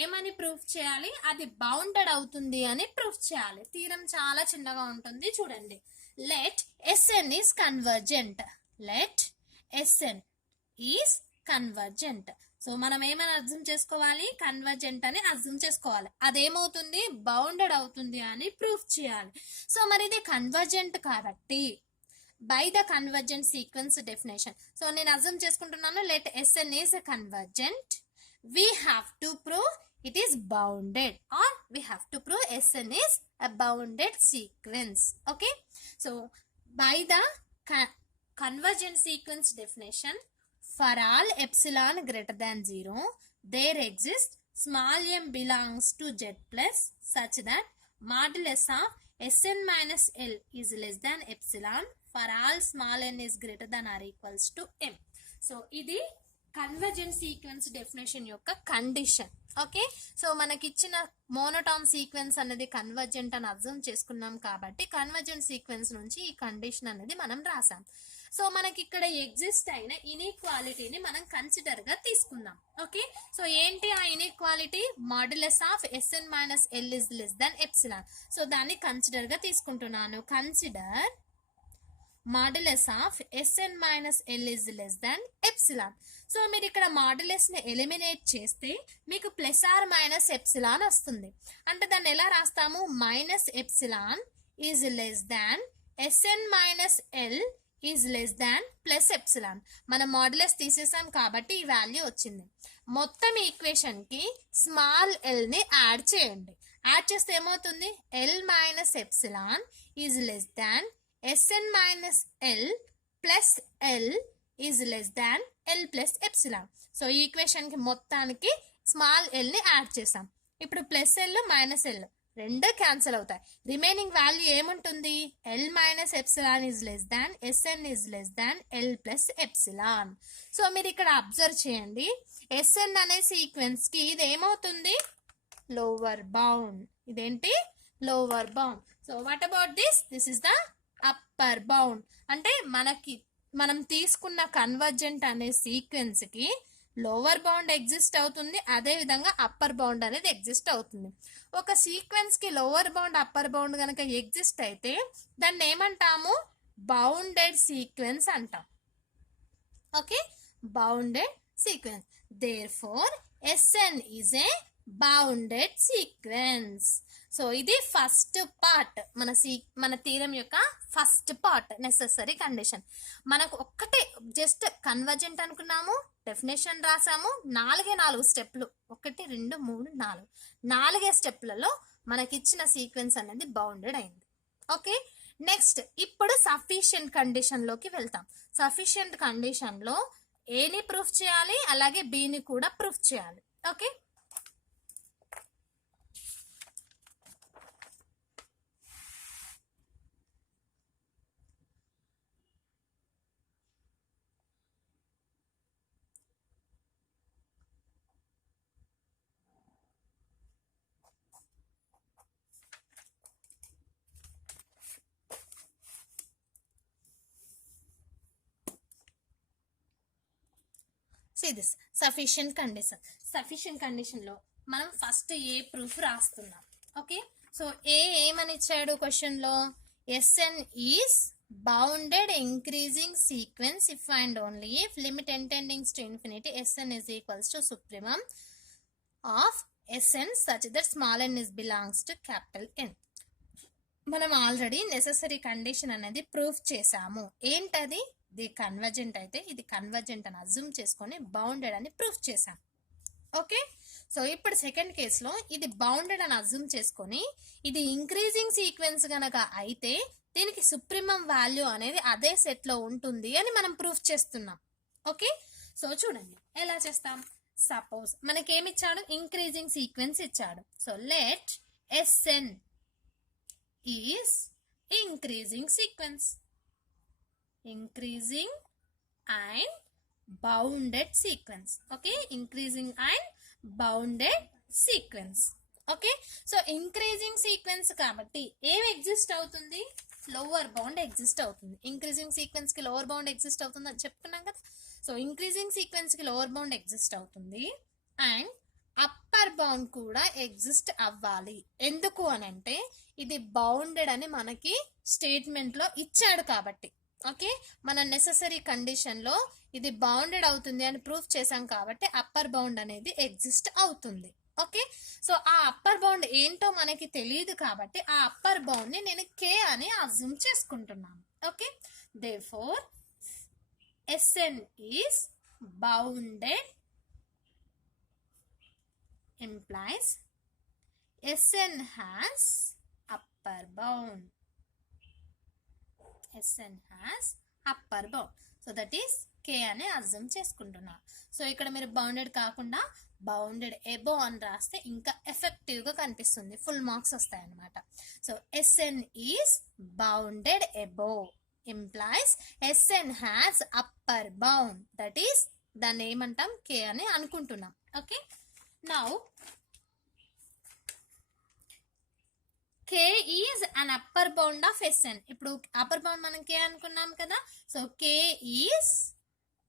ఏమని ప్రూఫ్ చేయాలి? అది బౌండెడ్ అవుతుంది అని ప్రూఫ్ చేయాలి. థీరం చాలా చిన్నగా ఉంటుంది, చూడండి. Let Sn is convergent. Let Sn is convergent. So మనం ఏమని అర్థం చేసుకోవాలి? కన్వర్జెంట్ అని అర్థం చేసుకోవాలి. అదేమవుతుంది? బౌండెడ్ అవుతుంది అని ప్రూఫ్ చేయాలి. సో మరి ఇది కన్వర్జెంట్ కాబట్టి by the convergent sequence definition. So నేను అర్థం చేసుకుంటున్నాను, let Sn is convergent, we have to prove it is bounded, or we have to prove Sn is a bounded sequence. Okay, so by the convergent sequence definition, for all epsilon greater than 0 there exists small m belongs to Z plus such that modulus of Sn minus L is less than epsilon for all small n is greater than or equals to m. So ఇది convergent sequence definition యొక్క condition. Okay, so మనకి ఇచ్చిన మోనోటాన్ sequence అనేది convergent అని అర్థం చేసుకున్నాం కాబట్టి convergent sequence నుంచి ఈ కండిషన్ అనేది మనం రాసాం. సో మనకి ఇక్కడ ఎగ్జిస్ట్ అయిన ఇన్ఈక్వాలిటీని మనం కన్సిడర్ గా తీసుకుందాం. ఓకే, సో ఏంటి ఆ inequality? Modulus of Sn minus L is less than epsilon. So దాన్ని కన్సిడర్ గా తీసుకుంటున్నాను. Consider modulus of Sn minus L is less than epsilon. So మీరు ఇక్కడ మాడ్యులస్ ని ఎలిమినేట్ చేస్తే మీకు ప్లస్ ఆర్ మైనస్ ఎప్సిలాన్ వస్తుంది. అంటే దాన్ని ఎలా రాస్తాము? Minus epsilon is less than Sn minus L is less than plus epsilon. మనం మాడ్యులస్ తీసేసాం కాబట్టి ఈ వాల్యూ వచ్చింది. మొత్తం ఈక్వేషన్ కి స్మాల్ ఎల్ ని యాడ్ చేయండి. యాడ్ చేస్తే ఏమవుతుంది? L minus epsilon is less than Sn minus L plus L is less than L plus epsilon. So ఈ ఈక్వేషన్ కి మొత్తానికి స్మాల్ ఎల్ ని యాడ్ చేసాం. ఇప్పుడు ప్లస్ ఎల్ మైనస్ ఎల్ రెండు క్యాన్సిల్ అవుతాయి. రిమైనింగ్ వాల్యూ ఏముంటుంది? L minus epsilon is less than Sn is less than L plus epsilon. So మీరు ఇక్కడ అబ్జర్వ్ చేయండి, Sn అనే సీక్వెన్స్ కి ఇది ఏమవుతుంది? Lower bound. ఇదేంటి? Lower bound. So what about this? This is the upper bound. అంటే మనం తీసుకున్న కన్వర్జెంట్ అనే సీక్వెన్స్ కి లోవర్ బౌండ్ ఎగ్జిస్ట్ అవుతుంది, అదే విధంగా అప్పర్ బౌండ్ అనేది ఎగ్జిస్ట్ అవుతుంది. ఒక సీక్వెన్స్ కి లోవర్ బౌండ్ అప్పర్ బౌండ్ కనుక ఎగ్జిస్ట్ అయితే దాన్ని ఏమంటాము? బౌండెడ్ సీక్వెన్స్ అంటాం. Okay, bounded sequence. Therefore Sn is a bounded sequence. So ఇది ఫస్ట్ పార్ట్, మన థీరం యొక్క ఫస్ట్ పార్ట్, నెసెసరీ కండిషన్. మనకు ఒక్కటే జస్ట్ కన్వర్జెంట్ అనుకున్నాము, డెఫినేషన్ రాసాము, 4 స్టెప్లు, 1 2 3 4 స్టెప్లలో మనకిచ్చిన సీక్వెన్స్ అనేది బౌండెడ్ అయింది. ఓకే, నెక్స్ట్ ఇప్పుడు సఫిషియెంట్ కండిషన్ లోకి వెళ్తాం. సఫిషియెంట్ కండిషన్ లో ఏని ప్రూఫ్ చేయాలి, అలాగే బిని కూడా ప్రూఫ్ చేయాలి. Okay, this sufficient condition. Sufficient condition లో మనం ఫస్ట్ ఏ ప్రూఫ్ రాస్తున్నాం. ఓకే, సో ఏమని ఇచ్చాడు క్వశ్చన్ లో? Sn is bounded increasing sequence if and only if limit n tending to infinity Sn is equals to supremum of Sn such that small n is belongs to capital N. మనం already necessary condition అనేది proof చేసాము. ఏంటది? ఇది convergent అయితే ఇది convergent అని assume చేసుకొని bounded అని ప్రూఫ్ చేసాం. ఓకే, సో ఇప్పుడు సెకండ్ కేసులో ఇది బౌండెడ్ అని అజ్యూమ్ చేసుకొని ఇది ఇంక్రీజింగ్ సీక్వెన్స్ గనక అయితే దీనికి సుప్రీమం వాల్యూ అనేది అదే సెట్ లో ఉంటుంది అని మనం ప్రూఫ్ చేస్తున్నాం. ఓకే, సో చూడండి ఎలా చేస్తాం. సపోజ్ మనకేమిచ్చాడు? ఇంక్రీజింగ్ సీక్వెన్స్ ఇచ్చాడు. So let Sn is increasing sequence. Increasing and bounded sequence. Okay, increasing and bounded sequence. Okay, so increasing sequence కాబట్టి ఏం ఎగ్జిస్ట్ అవుతుంది, లోవర్ బౌండ్ ఎగ్జిస్ట్ అవుతుంది. ఇంక్రీజింగ్ సీక్వెన్స్ కి లోవర్ బౌండ్ ఎగ్జిస్ట్ అవుతుంది అని చెప్పుకున్నాం కదా. సో ఇంక్రీజింగ్ సీక్వెన్స్ కి లోవర్ బౌండ్ ఎగ్జిస్ట్ అవుతుంది అండ్ అప్పర్ బౌండ్ కూడా ఎగ్జిస్ట్ అవ్వాలి. ఎందుకు అని అంటే ఇది బౌండెడ్ అని మనకి స్టేట్మెంట్ లో ఇచ్చాడు కాబట్టి. ఓకే, మన నెసెసరీ కండిషన్ లో ఇది బౌండెడ్ అవుతుంది అని ప్రూఫ్ చేశాం కాబట్టి అప్పర్ బౌండ్ అనేది ఎగ్జిస్ట్ అవుతుంది. ఓకే, సో ఆ అప్పర్ బౌండ్ ఏంటో మనకి తెలియదు కాబట్టి ఆ అప్పర్ బౌండ్ ని నేను కే అని అజ్యూమ్ చేసుకుంటున్నాను. Okay, therefore Sn is bounded implies Sn has upper bound. Sn has upper bound. So that is K అని అజ్యూమ్ చేసుకుంటున్నా. సో ఇక్కడ మీరు బౌండెడ్ కాకుండా బౌండెడ్ ఎబో అని రాస్తే ఇంకా ఎఫెక్టివ్ గా కనిపిస్తుంది, ఫుల్ మార్క్స్ వస్తాయి అన్నమాట. So Sn is bounded above implies Sn has upper bound. That is దాన్ని ఏమంటాం, K అని అనుకుంటున్నాం. Okay, now K is an upper bound of Sn. ఇప్పుడు అప్పర్ బౌండ్ మనం K అనుకున్నాం కదా. So K is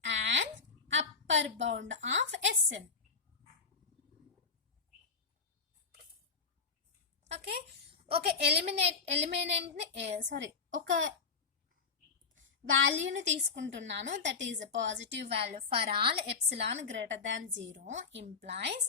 an upper bound of Sn. Okay, ఒక ఒక వాల్యూని తీసుకుంటున్నాను, that is positive value for all epsilon greater than 0 implies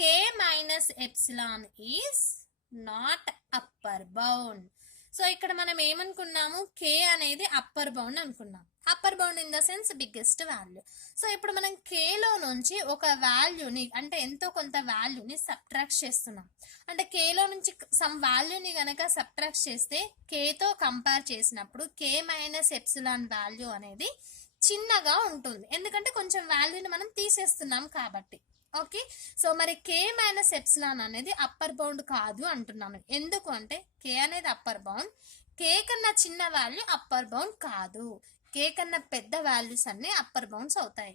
K minus epsilon is not upper bound. So ఇక్కడ మనం ఏమనుకున్నాము, K అనేది అప్పర్ బౌండ్ అనుకున్నాం. Upper bound in the sense biggest value. So ఇప్పుడు మనం K లో నుంచి ఒక వాల్యూని అంటే ఎంతో కొంత వాల్యూని సబ్ట్రాక్ట్ చేస్తున్నాం. అంటే K లో నుంచి సమ్ వాల్యూని గనక సబ్ట్రాక్ట్ చేస్తే K తో కంపేర్ చేసినప్పుడు K మైనస్ ఎప్సిలాన్ వాల్యూ అనేది చిన్నగా ఉంటుంది, ఎందుకంటే కొంచెం వాల్యూని మనం తీసేస్తున్నాం కాబట్టి. ఓకే, సో మరి K మైనస్ ఎప్సిలాన్ అనేది అప్పర్ బౌండ్ కాదు అంటున్నాను. ఎందుకు అంటే K అనేది అప్పర్ బౌండ్, K కన్నా చిన్న వాల్యూ అప్పర్ బౌండ్ కాదు. K కన్నా పెద్ద వాల్యూస్ అన్ని అప్పర్ బౌండ్స్ అవుతాయి.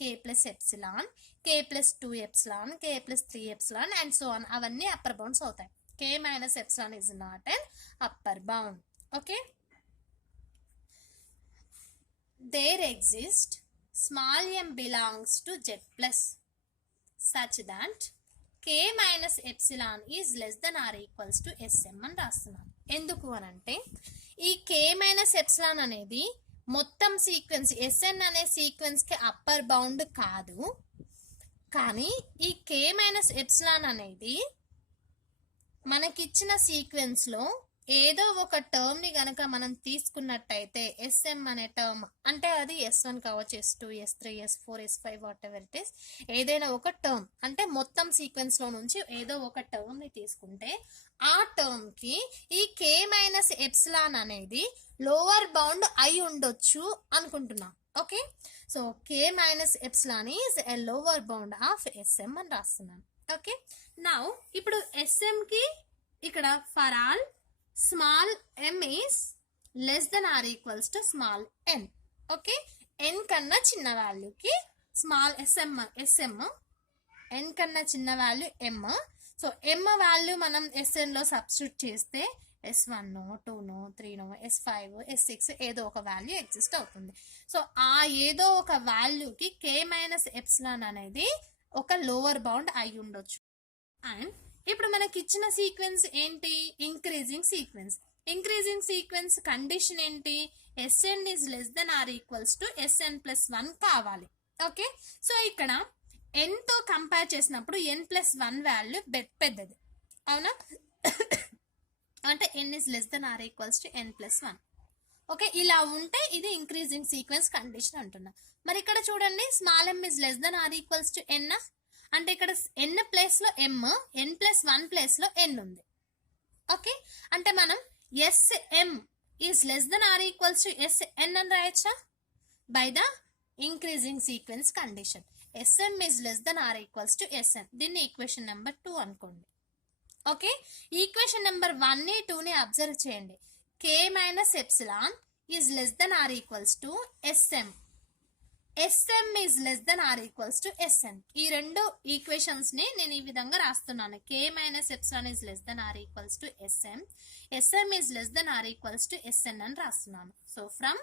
K plus epsilon, K plus 2 epsilon, K plus 3 epsilon and so on, అవన్నీ అప్పర్ బౌండ్స్ అవుతాయి. K minus epsilon is not an upper bound. Okay, there exist small m belongs to Z plus such that K minus epsilon is less than or equals to Sm అని రాస్తున్నాను. ఎందుకు అని అంటే ఈ K minus epsilon అనేది మొత్తం sequence Sn అనే sequence కి అప్పర్ బౌండ్ కాదు, కానీ ఈ K మైనస్ ఎప్సిలాన్ అనేది మనకిచ్చిన సీక్వెన్స్ లో ఏదో ఒక టర్మ్ ని గనక మనం తీసుకున్నట్టయితే Sm అనే టర్మ్ అంటే అది S1 కావచ్చు, S2, S3, S4, S5 what ever it is, ఏదైనా ఒక టర్మ్ అంటే మొత్తం సీక్వెన్స్ లో నుంచి ఏదో ఒక టర్మ్ ని తీసుకుంటే ఆ టర్మ్ కి ఈ K మైనస్ ఎప్సిలాన్ అనేది లోవర్ బౌండ్ అయి ఉండొచ్చు అనుకుంటున్నాం. Okay, so K minus epsilon is a lower bound of Sm అని రాస్తున్నాను. ఓకే, నౌ ఇప్పుడు Sm కి ఇక్కడ for all small m is less than or equals to small n. Okay, n కన్నా చిన్న వాల్యూకి స్మాల్ sm n కన్నా చిన్న value m. So m value మనం Sn లో సబ్స్టిట్యూట్ చేస్తే S1 2 3 S5 S6 ఏదో ఒక వాల్యూ ఎగ్జిస్ట్ అవుతుంది. సో ఆ ఏదో ఒక వాల్యూకి K మైనస్ ఎప్సిలాన్ అనేది ఒక లోవర్ బౌండ్ అయి ఉండొచ్చు. అండ్ ఇప్పుడు మనకి ఇచ్చిన సీక్వెన్స్ ఏంటి, increasing sequence. Increasing sequence condition ఏంటి, Sn is less than or equals to Sn plus 1 కావాలి. ఓకే, సో ఇక్కడ n తో కంపేర్ చేసినప్పుడు n plus 1 వాల్యూ పెద్దది అవునా, అంటే n is less than or equals to n plus 1. Okay, ఇలా ఉంటే ఇది ఇంక్రీజింగ్ సీక్వెన్స్ కండిషన్ అంటున్నా. మరి ఇక్కడ చూడండి, small m is less than or equals to n, అంటే ఇక్కడ n ప్లేస్ లో m, n ప్లస్ 1 ప్లేస్ లో n ఉంది. ఓకే, అంటే మనం Sm is less than or equals to Sn అని రాయొచ్చా, by the increasing sequence condition. Sm is less than or equals to Sn, దీన్ని ఈక్వేషన్ నెంబర్ 2 అనుకోండి. Okay, equation number 1 ని 2 ని అబ్జర్వ్ చేయండి. k minus epsilon is less than or equals to sm. sm is less than or equals to sn. ఈ రెండు equations ని నేను ఈ విధంగా రాస్తున్నాను. k minus epsilon is less than or equals to sm, sm is less than or equals to sn అని రాస్తున్నాను. So from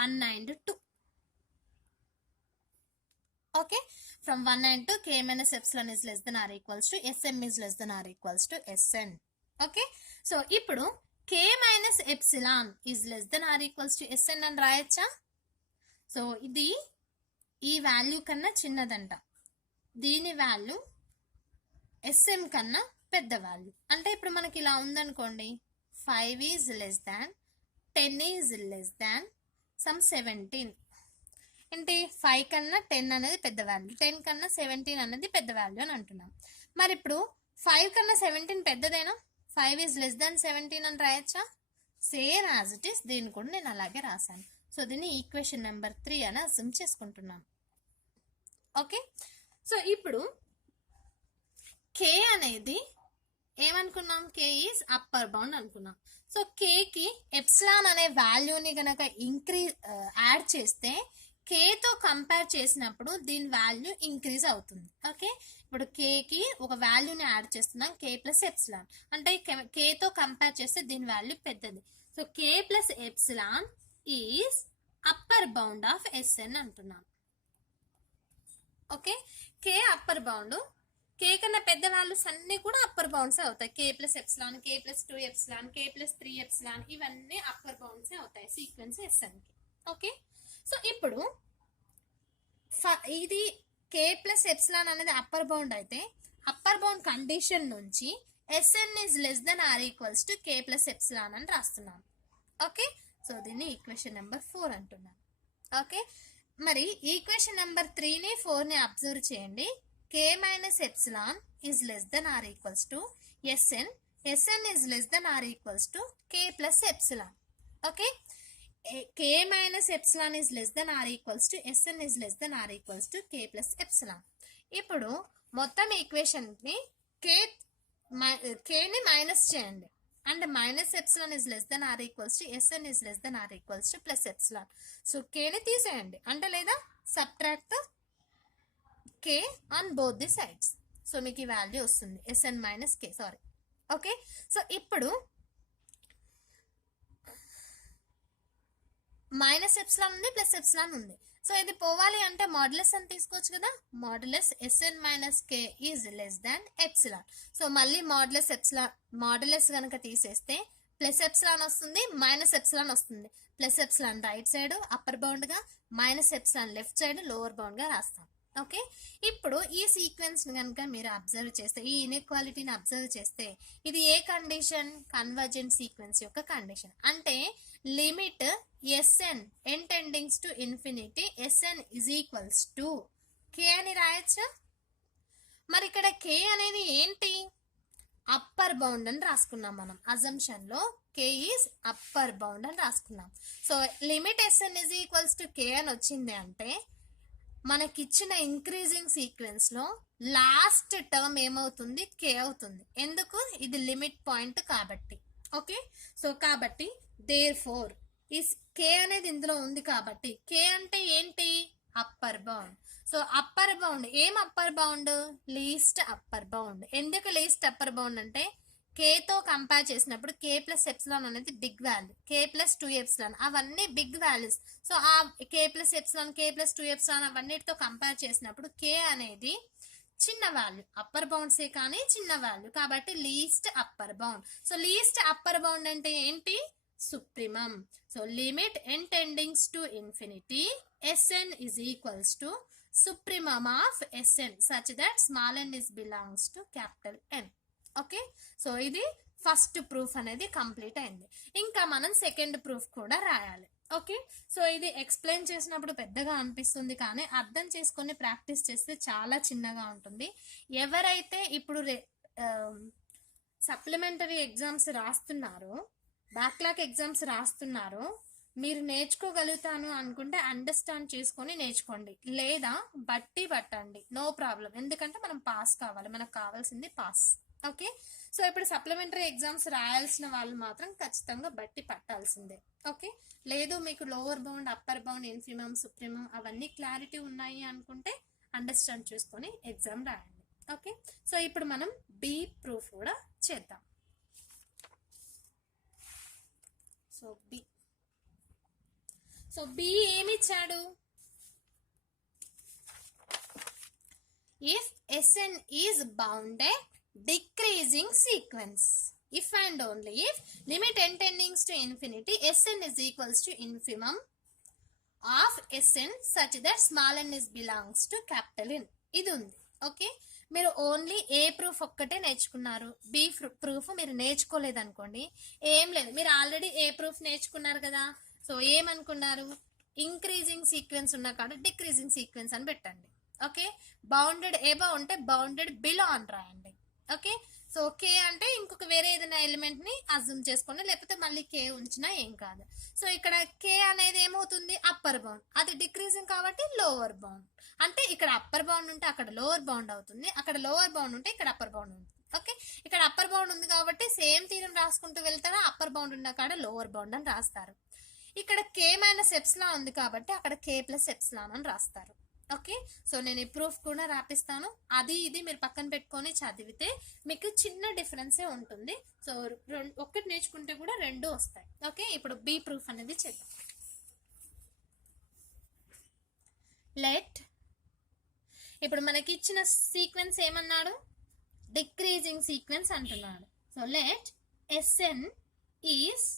1 and 2. Okay, from 1 and 2, k minus epsilon is less than or equals to sm is less than or equals to sn. Okay, so ఇప్పుడు k minus epsilon is less than or equals to sn అని రాయొచ్చా? So ఇది ఈ value కన్నా చిన్నదంట, దీని value sm కన్నా పెద్ద value. అంటే ఇప్పుడు మనకి ఇలా ఉందనుకోండి, 5 is less than 10 is less than some 17. ఏంటి, 5 కన్నా 10 అనేది పెద్ద వాల్యూ, 10 కన్నా 17 అనేది పెద్ద వాల్యూ అని అంటున్నాం. మరి ఇప్పుడు 5 కన్నా 17 పెద్దదేనా? 5 ఈజ్ లెస్ దాన్ 17 అని రాయొచ్చా? సేమ్ యాజ్ ఇట్ ఈస్ దీన్ని కూడా నేను అలాగే రాశాను. సో దీన్ని ఈక్వేషన్ నెంబర్ 3 అని అస్యూమ్ చేసుకుంటున్నాం. ఓకే, సో ఇప్పుడు k అనేది ఏమనుకున్నాం, k ఈజ్ అప్పర్ బౌండ్ అనుకున్నాం. సో k కి ఎప్సిలాన్ అనే వాల్యూని కనుక యాడ్ చేస్తే k తో కంపేర్ చేసినప్పుడు దీని వాల్యూ ఇంక్రీజ్ అవుతుంది. ఓకే, ఇప్పుడు k కి ఒక వాల్యూని యాడ్ చేస్తున్నాం, k ప్లస్ ఎప్సిలాన్. అంటే k తో కంపేర్ చేస్తే దీని వాల్యూ పెద్దది. So k plus epsilon is upper bound of sn అంటున్నాం. Okay, k upper bound, k కన్నా పెద్ద వాల్యూస్ అన్ని కూడా అప్పర్ బౌండ్స్ అవుతాయి. k plus epsilon, k plus 2 epsilon, k plus 3 epsilon, ఇవన్నీ అప్పర్ బౌండ్స్ అవుతాయి సీక్వెన్స్ sn కి. ఓకే, సో ఇప్పుడు ఇది k ప్లస్ ఎప్సిలాన్ అనేది అప్పర్ బౌండ్ అయితే అప్పర్ బౌండ్ కండిషన్ నుంచి sn is less than or equals to k plus epsilon అని రాస్తున్నాను. ఓకే, సో దీన్ని ఈక్వేషన్ నెంబర్ 4 అంటున్నాను. ఓకే, మరి ఈక్వేషన్ నెంబర్ 3ని 4ని అబ్జర్వ్ చేయండి. k minus epsilon is less than or equals to sn, sn is less than or equals to k plus epsilon. Okay, k minus epsilon is less than or equals to sn is less than or equals to k plus epsilon. ఇప్పుడు మొత్తం equation ని k ని minus చేయండి and minus epsilon is less than or equals to sn is less than or equals to plus epsilon. So k ని తీసేయండి అంటే లేదా subtract k on both the sides. So మీకు ఈ వాల్యూ వస్తుంది sn minus k. Sorry. Okay, so ఇప్పుడు minus epsilon ఉంది, plus epsilon ఉంది. సో ఇది పోవాలి అంటే మాడ్యులస్ అని తీసుకోవచ్చు కదా. Modulus sn minus k is less than epsilon. So మళ్ళీ మాడ్యులస్ కనుక తీసేస్తే ప్లస్ ఎప్సిలాన్ వస్తుంది, మైనస్ ఎప్సిలాన్ వస్తుంది. Plus epsilon right side upper bound గా, minus epsilon left side lower bound గా రాస్తాం. ఓకే, ఇప్పుడు ఈ సీక్వెన్స్ కనుక మీరు అబ్జర్వ్ చేస్తే, ఈ ఇన్ఈక్వాలిటీని అబ్జర్వ్ చేస్తే ఇది ఏ కండిషన్, కన్వర్జెంట్ సీక్వెన్స్ యొక్క కండిషన్. అంటే limit sn n tends to infinity sn is equals to k అని రాయొచ్చా? మరి ఇక్కడ k అనేది ఏంటి, అప్పర్ బౌండ్ అని రాసుకున్నాం మనం. అజంప్షన్ లో k ఈజ్ అప్పర్ బౌండ్ అని రాసుకున్నాం. So limit sn is equals to k అని వచ్చింది అంటే మనకిచ్చిన ఇంక్రీజింగ్ సీక్వెన్స్ లో లాస్ట్ టర్మ్ ఏమవుతుంది, k అవుతుంది. ఎందుకు, ఇది లిమిట్ పాయింట్ కాబట్టి. ఓకే, సో కాబట్టి దేర్ ఫోర్ ఇస్ k అనేది ఇందులో ఉంది కాబట్టి k అంటే ఏంటి, upper bound. So upper bound ఏం upper bound, least upper bound. ఎందుకు లీస్ట్ అప్పర్ బౌండ్ అంటే k తో కంపేర్ చేసినప్పుడు k ప్లస్ ఎప్సిలాన్ అనేది big value, k plus 2 epsilon అవన్నీ బిగ్ వాల్యూస్. సో ఆ k plus epsilon, k plus 2 epsilon అవన్నిటితో compare చేసినప్పుడు k అనేది చిన్న వాల్యూ, అప్పర్ బౌండ్సే కానీ చిన్న వాల్యూ కాబట్టి least upper bound. So least upper bound అంటే ఏంటి, supremum. So limit n tends to infinity sn is equals to supremum of sn such that small n is belongs to capital N. Okay, so ఇది first proof అనేది complete అయింది. ఇంకా మనం second proof కూడా రాయాలి. Okay, so ఇది explain చేసినప్పుడు పెద్దగా అనిపిస్తుంది కానీ అర్థం చేసుకొని ప్రాక్టీస్ చేస్తే చాలా చిన్నగా ఉంటుంది. ఎవరైతే ఇప్పుడు సప్లిమెంటరీ ఎగ్జామ్స్ రాస్తున్నారో, బ్యాక్లాగ్ ఎగ్జామ్స్ రాస్తున్నారో, మీరు నేర్చుకోగలుగుతాను అనుకుంటే అండర్స్టాండ్ చేసుకొని నేర్చుకోండి, లేదా బట్టి పట్టండి, నో ప్రాబ్లం. ఎందుకంటే మనం పాస్ కావాలి, మనకు కావాల్సింది పాస్. ఓకే. సో ఇప్పుడు సప్లిమెంటరీ ఎగ్జామ్స్ రాయాల్సిన వాళ్ళు మాత్రం ఖచ్చితంగా బట్టి పట్టాల్సిందే. ఓకే. లేదు మీకు lower bound, upper bound, infimum, supremum అవన్నీ క్లారిటీ ఉన్నాయి అనుకుంటే అండర్స్టాండ్ చేసుకొని ఎగ్జామ్ రాయండి. ఓకే. సో ఇప్పుడు మనం బి ప్రూఫ్ కూడా చేద్దాం. సో బి ఏమి ఇచ్చాడు? If Sn is bounded decreasing sequence, if and only if limit n tending to infinity Sn is equals to infimum of Sn such that small n is belongs to capital N. ఇది ఉంది. Okay. మీరు only ఏ proof ఒక్కటే నేర్చుకున్నారు, B proof మీరు నేర్చుకోలేదు అనుకోండి, ఏం లేదు, మీరు ఆల్రెడీ ఏ ప్రూఫ్ నేర్చుకున్నారు కదా. సో ఏమనుకున్నారు, ఇంక్రీజింగ్ సీక్వెన్స్ ఉన్న కాడ డిక్రీజింగ్ సీక్వెన్స్ అని పెట్టండి. ఓకే. బౌండెడ్ ఏబో ఉంటే బౌండెడ్ బిలో అని రాయండి. ఓకే. సో కే అంటే ఇంకొక వేరే ఏదైనా ఎలిమెంట్ ని అజ్యూమ్ చేసుకోండి, లేకపోతే మళ్ళీ కే ఉంచినా ఏం కాదు. సో ఇక్కడ కే అనేది ఏమవుతుంది, అప్పర్ బౌండ్, అది డిక్రీజింగ్ కాబట్టి లోవర్ బౌండ్. అంటే ఇక్కడ అప్పర్ బౌండ్ ఉంటే అక్కడ లోవర్ బౌండ్ అవుతుంది, అక్కడ లోవర్ బౌండ్ ఉంటే ఇక్కడ అప్పర్ బౌండ్ ఉంటుంది. ఓకే. ఇక్కడ అప్పర్ బౌండ్ ఉంది కాబట్టి సేమ్ థీరం రాసుకుంటూ వెళ్తారా, అప్పర్ బౌండ్ ఉన్న కాడ లోవర్ బౌండ్ అని రాస్తారు. ఇక్కడ కే మైనస్ ఎప్సిలాన్ ఉంది కాబట్టి అక్కడ కే ప్లస్ ఎప్సిలాన్ అని రాస్తారు. ఓకే. సో నేను ఈ ప్రూఫ్ కూడా రాపిస్తాను, అది ఇది మీరు పక్కన పెట్టుకొని చదివితే మీకు చిన్న డిఫరెన్సే ఉంటుంది. సో ఒక్కటి నేర్చుకుంటే కూడా రెండు వస్తాయి. ఓకే. ఇప్పుడు బి ప్రూఫ్ అనేది చేద్దాం. లెట్, ఇప్పుడు మనకి ఇచ్చిన సీక్వెన్స్ ఏమన్నాడు, డిక్రీజింగ్ సీక్వెన్స్ అంటున్నాడు. So let Sn is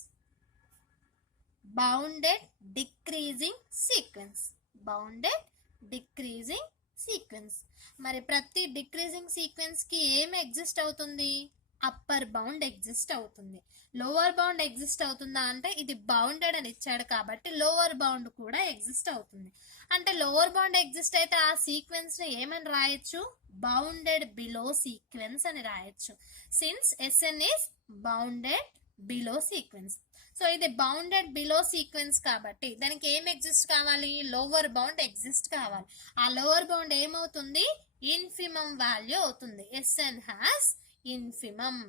bounded decreasing sequence. Bounded decreasing sequence. మరి ప్రతి డిక్రీజింగ్ సీక్వెన్స్ కి ఏం ఎగ్జిస్ట్ అవుతుంది, అప్పర్ బౌండ్ ఎగ్జిస్ట్ అవుతుంది. లోవర్ బౌండ్ ఎగ్జిస్ట్ అవుతుందా అంటే ఇది బౌండెడ్ అని ఇచ్చాడు కాబట్టి లోవర్ బౌండ్ కూడా ఎగ్జిస్ట్ అవుతుంది. అంటే లోవర్ బౌండ్ ఎగ్జిస్ట్ అయితే ఆ సీక్వెన్స్ ని ఏమని రాయొచ్చు, బౌండెడ్ బిలో సీక్వెన్స్ అని రాయొచ్చు. Since Sn is bounded below sequence. So ఇది బౌండెడ్ బిలో సీక్వెన్స్ కాబట్టి దానికి ఏం ఎగ్జిస్ట్ కావాలి, లోవర్ బౌండ్ ఎగ్జిస్ట్ కావాలి. ఆ లోవర్ బౌండ్ ఏమవుతుంది, ఇన్ఫిమమ్ వాల్యూ అవుతుంది. Sn has infimum.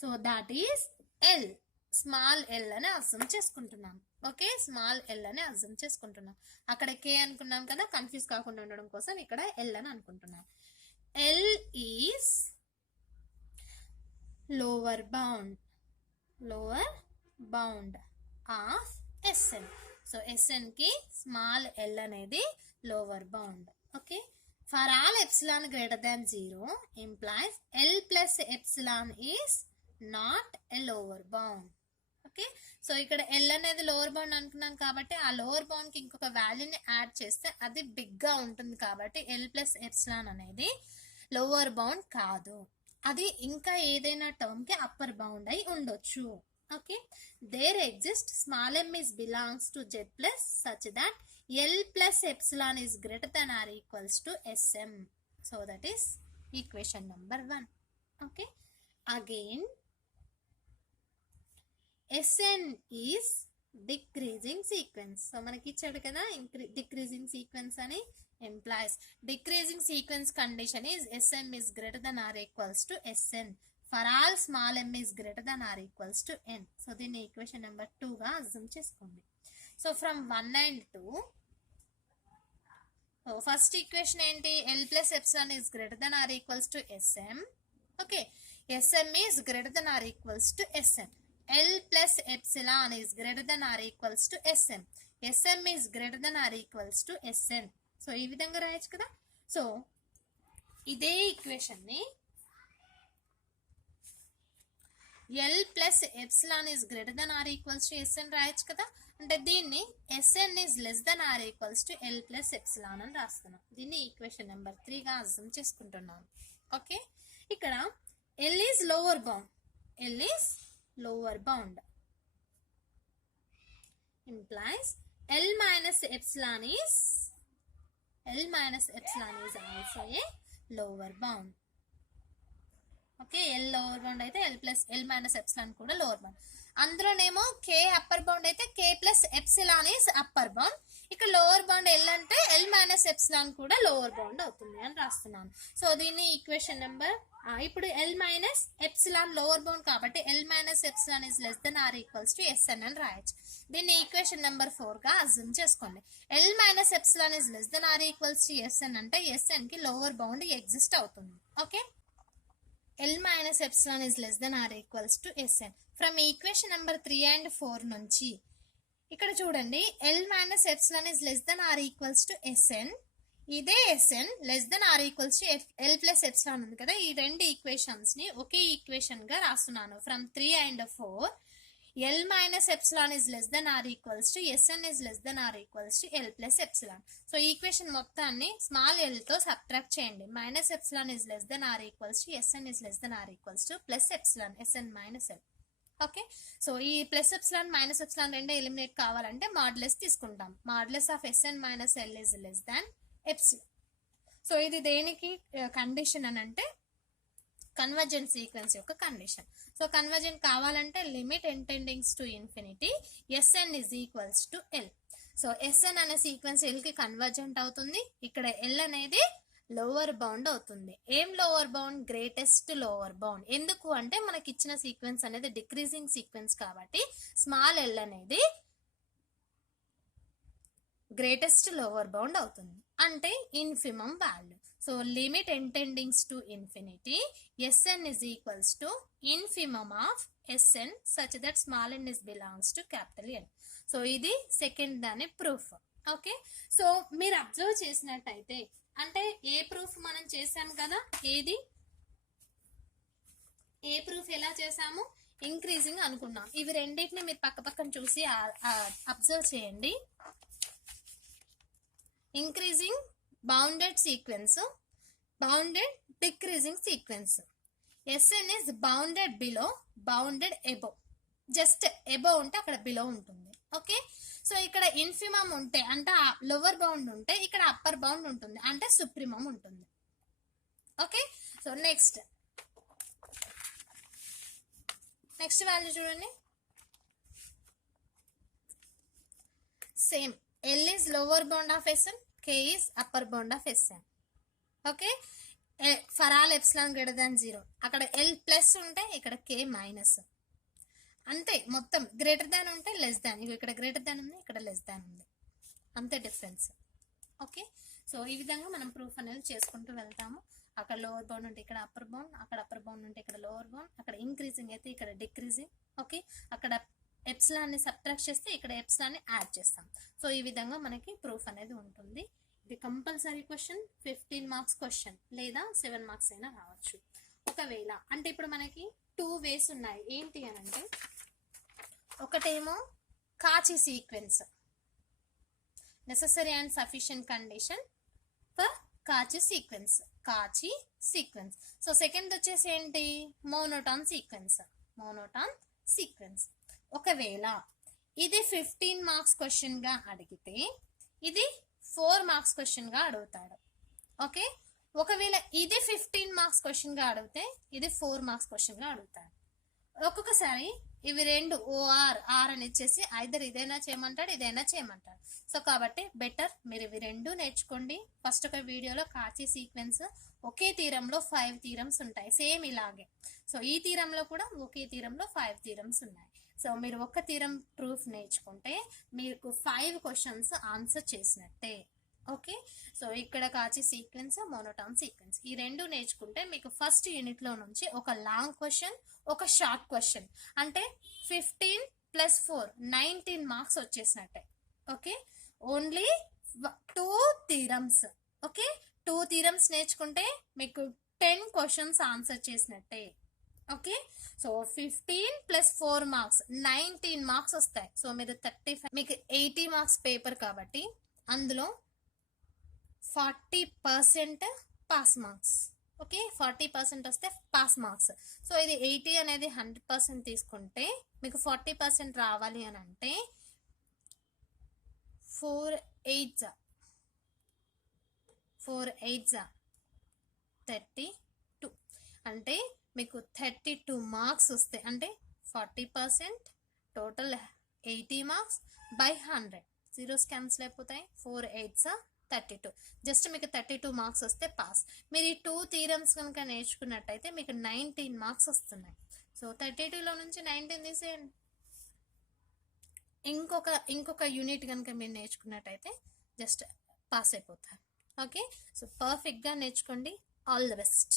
So that is L, small L అని అర్థం చేసుకుంటున్నాం. ఓకే. స్మాల్ ఎల్ అని అర్థం చేసుకుంటున్నాం. అక్కడ కే అనుకున్నాం కదా, కన్ఫ్యూజ్ కాకుండా ఉండడం కోసం ఇక్కడ ఎల్ అని అనుకుంటున్నాం. L is lower bound, lower bound of Sn. So Sn కి స్మాల్ ఎల్ అనేది lower bound. Okay. For all epsilon greater than 0 implies L plus epsilon is not a lower bound. Okay. So ఇక్కడ L అనేది lower bound అనుకున్నాం కాబట్టి ఆ lower bound కి ఇంకొక వాల్యూని యాడ్ చేస్తే అది బిగ్ గా ఉంటుంది కాబట్టి ఎల్ ప్లస్ ఎప్సిలాన్ అనేది లోవర్ బౌండ్ కాదు, అది ఇంకా ఏదైనా టర్మ్ కి అప్పర్ బౌండ్ అయి ఉండొచ్చు. Okay. There exist small m is belongs to z plus such that l plus epsilon is greater than or equals to sm. So that is equation number 1. Okay. Again Sn is decreasing sequence. So మనకి ఇచ్చాడు కదా decreasing sequence అని, implies decreasing sequence condition is Sm is greater than or equals to Sn for all small m is greater than or equals to n. So దీన్ని equation number 2 గా అర్థం చేసుకోండి. So from 1 and 2, so first equation ఏంటి, l plus epsilon is greater than or equals to Sm. Okay. Sm is greater than or equals to Sn. L plus epsilon is greater than or equals to Sm. Sm is greater than or equals to Sn. So ఈ విధంగా రాయొచ్చు కదా. So ఇదే equation ని L plus epsilon is greater than or equals to Sn రాయొచ్చు కదా. అంటే దీన్ని Sn is less than or equals to L plus epsilon అని రాస్తున్నాం. దీన్ని ఈక్వేషన్ నెంబర్ 3 గా అర్థం చేసుకుంటున్నాం. ఓకే. ఇక్కడ L is lower bound, L is lower bound implies L minus epsilon is also a lower bound. Okay. L lower bound అయితే L minus epsilon కూడా lower bound. అందులోనేమో కే అప్పర్ బౌండ్ అయితే K plus epsilon is upper bound, ఇక్కడ lower bound L అంటే L minus epsilon కూడా lower bound అవుతుంది అని రాస్తున్నాను. సో దీన్ని ఈక్వేషన్ నెంబర్ ఇప్పుడు L minus epsilon lower bound కాబట్టి L minus epsilon is less than or equals to S N అని రాయొచ్చు. దీన్ని ఈక్వేషన్ నెంబర్ 4 గా అజ్యూమ్ చేసుకోండి. L minus epsilon is less than or equals to S N అంటే S N కి lower bound exist అవుతుంది. Okay, L minus epsilon is less than or equals to S N from equation number 3 and 4 నుంచి ఇక్కడ చూడండి, L minus epsilon is less than or equals to S N, ఇదే S N less than or equals to L plus epsilon ఉంది కదా, ఈ రెండు equations ని ఒకే equation గా రాస్తున్నాను. From 3 and 4 L minus epsilon is less than or equals to S N is less than or equals to L plus epsilon. So equation మొత్తాన్ని small L తో subtract చేయండి. Minus epsilon is less than or equals to S N is less than or equals to plus epsilon S N minus L. Okay, so ఈ plus epsilon minus epsilon రెండే eliminate కావాలంటే modulus తీసుకుంటాం. Modulus of SN minus L is less than epsilon. So ఇది దేనికి condition అని అంటే convergent sequence యొక్క condition. So convergent కావాలంటే limit n tends to infinity S N is equals to L. So S N అనే సీక్వెన్స్ ఎల్ కి కన్వర్జెంట్ అవుతుంది. ఇక్కడ ఎల్ అనేది లోవర్ బౌండ్ అవుతుంది. ఏం lower bound? Greatest lower bound. ఎందుకు అంటే మనకి ఇచ్చిన సీక్వెన్స్ అనేది డిక్రీజింగ్ సీక్వెన్స్ కాబట్టి స్మాల్ ఎల్ అనేది గ్రేటెస్ట్ లోవర్ బౌండ్ అవుతుంది, అంటే infimum value. So limit n tends to infinity S N is equals to infimum of S N such that small N is belongs to capital N. So ఇది second దాని proof. Okay, so మీరు observe చేసినట్టయితే అంటే ఏ proof మనం చేసాం కదా, ఏది ఏ ప్రూఫ్ ఎలా చేసాము? ఇంక్రీజింగ్ అనుకున్నాం. ఇవి రెండింటిని మీరు పక్క పక్కన చూసి అబ్జర్వ్ చేయండి. Increasing bounded sequence, bounded decreasing sequence. S N is bounded below, bounded above. Just above ఉంటే అక్కడ బిలో ఉంటుంది. ఓకే, సో ఇక్కడ ఇన్ఫిమమ్ ఉంటే అంటే లోవర్ బౌండ్ ఉంటే ఇక్కడ అప్పర్ బౌండ్ ఉంటుంది, అంటే సుప్రీమమ్ ఉంటుంది. ఓకే, సో నెక్స్ట్ వాల్యూ చూడండి. Same L is lower bound of S N, K is upper bound of S N. Okay, for all epsilon greater than 0 అక్కడ ఎల్ ప్లస్ ఉంటే ఇక్కడ కే మైనస్. అంతే, మొత్తం గ్రేటర్ దాన్ ఉంటే లెస్ దాన్. ఇక్కడ greater than ఉంది, ఇక్కడ లెస్ దాన్ ఉంది, అంతే డిఫరెన్స్. ఓకే, సో ఈ విధంగా మనం ప్రూఫ్ అనేది చేసుకుంటూ వెళ్తాము. అక్కడ లోవర్ బౌండ్ ఉంటే ఇక్కడ అప్పర్ బౌండ్, అక్కడ అప్పర్ బౌండ్ ఉంటే ఇక్కడ లోవర్ బౌండ్, అక్కడ ఇంక్రీజింగ్ అయితే ఇక్కడ డిక్రీజింగ్. ఓకే, అక్కడ ఎప్సిలాన్ ని సబ్ట్రాక్ట్ చేస్తే ఇక్కడ ఎప్సిలాన్ ని యాడ్ చేస్తాం. సో ఈ విధంగా మనకి ప్రూఫ్ అనేది ఉంటుంది. ఇది కంపల్సరీ క్వశ్చన్, 15 మార్క్స్ క్వశ్చన్ లేదా 7 మార్క్స్ అయినా రావచ్చు. ఒకవేళ అంటే ఇప్పుడు మనకి 2 వేస్ ఉన్నాయి. ఏంటి అని అంటే ఒకటేమో కాచి sequence, necessary and sufficient condition for కాచి సీక్వెన్స్, కాచి సీక్వెన్స్. సో సెకండ్ వచ్చేసి ఏంటి? మోనోటాన్ సీక్వెన్స్, మోనోటాన్ సీక్వెన్స్. ఒకవేళ ఇది 15 మార్క్స్ క్వశ్చన్ గా అడిగితే ఇది 4 మార్క్స్ క్వశ్చన్ గా అడుగుతాడు. ఓకే, ఒకవేళ ఇది 15 మార్క్స్ క్వశ్చన్ గా అడిగితే ఇది 4 మార్క్స్ క్వశ్చన్ గా అడుగుతాడు. ఒక్కొక్కసారి ఇవి రెండు ఓఆర్ ఆర్ అని ఇచ్చేసి ఐదర్ ఇదైనా చేయమంటాడు, ఇదైనా చేయమంటాడు. సో కాబట్టి బెటర్ మీరు ఇవి రెండు నేర్చుకోండి. ఫస్ట్ ఒక వీడియోలో కాచి సీక్వెన్స్, ఒకే తీరంలో 5 థీరమ్స్ ఉంటాయి, సేమ్ ఇలాగే. సో ఈ తీరంలో కూడా ఒకే తీరంలో 5 థీరమ్స్ ఉన్నాయి. సో మీరు ఒక్క థీరం ప్రూఫ్ నేర్చుకుంటే మీకు 5 క్వశ్చన్స్ ఆన్సర్ చేసినట్టే. ఓకే, సో ఇక్కడ కాచి సీక్వెన్స్, మోనోటాన్ సీక్వెన్స్ ఈ రెండు నేర్చుకుంటే మీకు ఫస్ట్ యూనిట్ లో నుంచి ఒక లాంగ్ క్వశ్చన్, ఒక షార్ట్ క్వశ్చన్ అంటే 15 + 4 19 మార్క్స్ వచ్చేసినట్టే. Okay, only 2 theorems. Okay, 2 theorems నేర్చుకుంటే మీకు 10 క్వశ్చన్స్ ఆన్సర్ చేసినట్టే. ఓకే, సో 15 + 4 మార్క్స్ 19 మార్క్స్ వస్తాయి. సో మీరు 35, మీకు 80 మార్క్స్ పేపర్ కాబట్టి అందులో 40% పాస్ మార్క్స్. ఓకే, 40% వస్తే పాస్ మార్క్స్. సో ఇది 80 అనేది 100% తీసుకుంటే మీకు 40% రావాలి అని అంటే 4 8 32 అంటే మీకు 32 మార్క్స్ వస్తాయి. అంటే 40% total 80 marks by 100 zeros cancel అయిపోతాయి, 4 8s 32. జస్ట్ మీకు 32 మార్క్స్ వస్తే పాస్. మీరు ఈ 2 థీరమ్స్ కనుక నేర్చుకున్నట్టయితే మీకు 19 మార్క్స్ వస్తున్నాయి. సో 32లో నుంచి 19 తీసేయండి. ఇంకొక యూనిట్ కనుక మీరు నేర్చుకున్నట్టయితే జస్ట్ పాస్ అయిపోతారు. ఓకే, సో పర్ఫెక్ట్గా నేర్చుకోండి. All the best.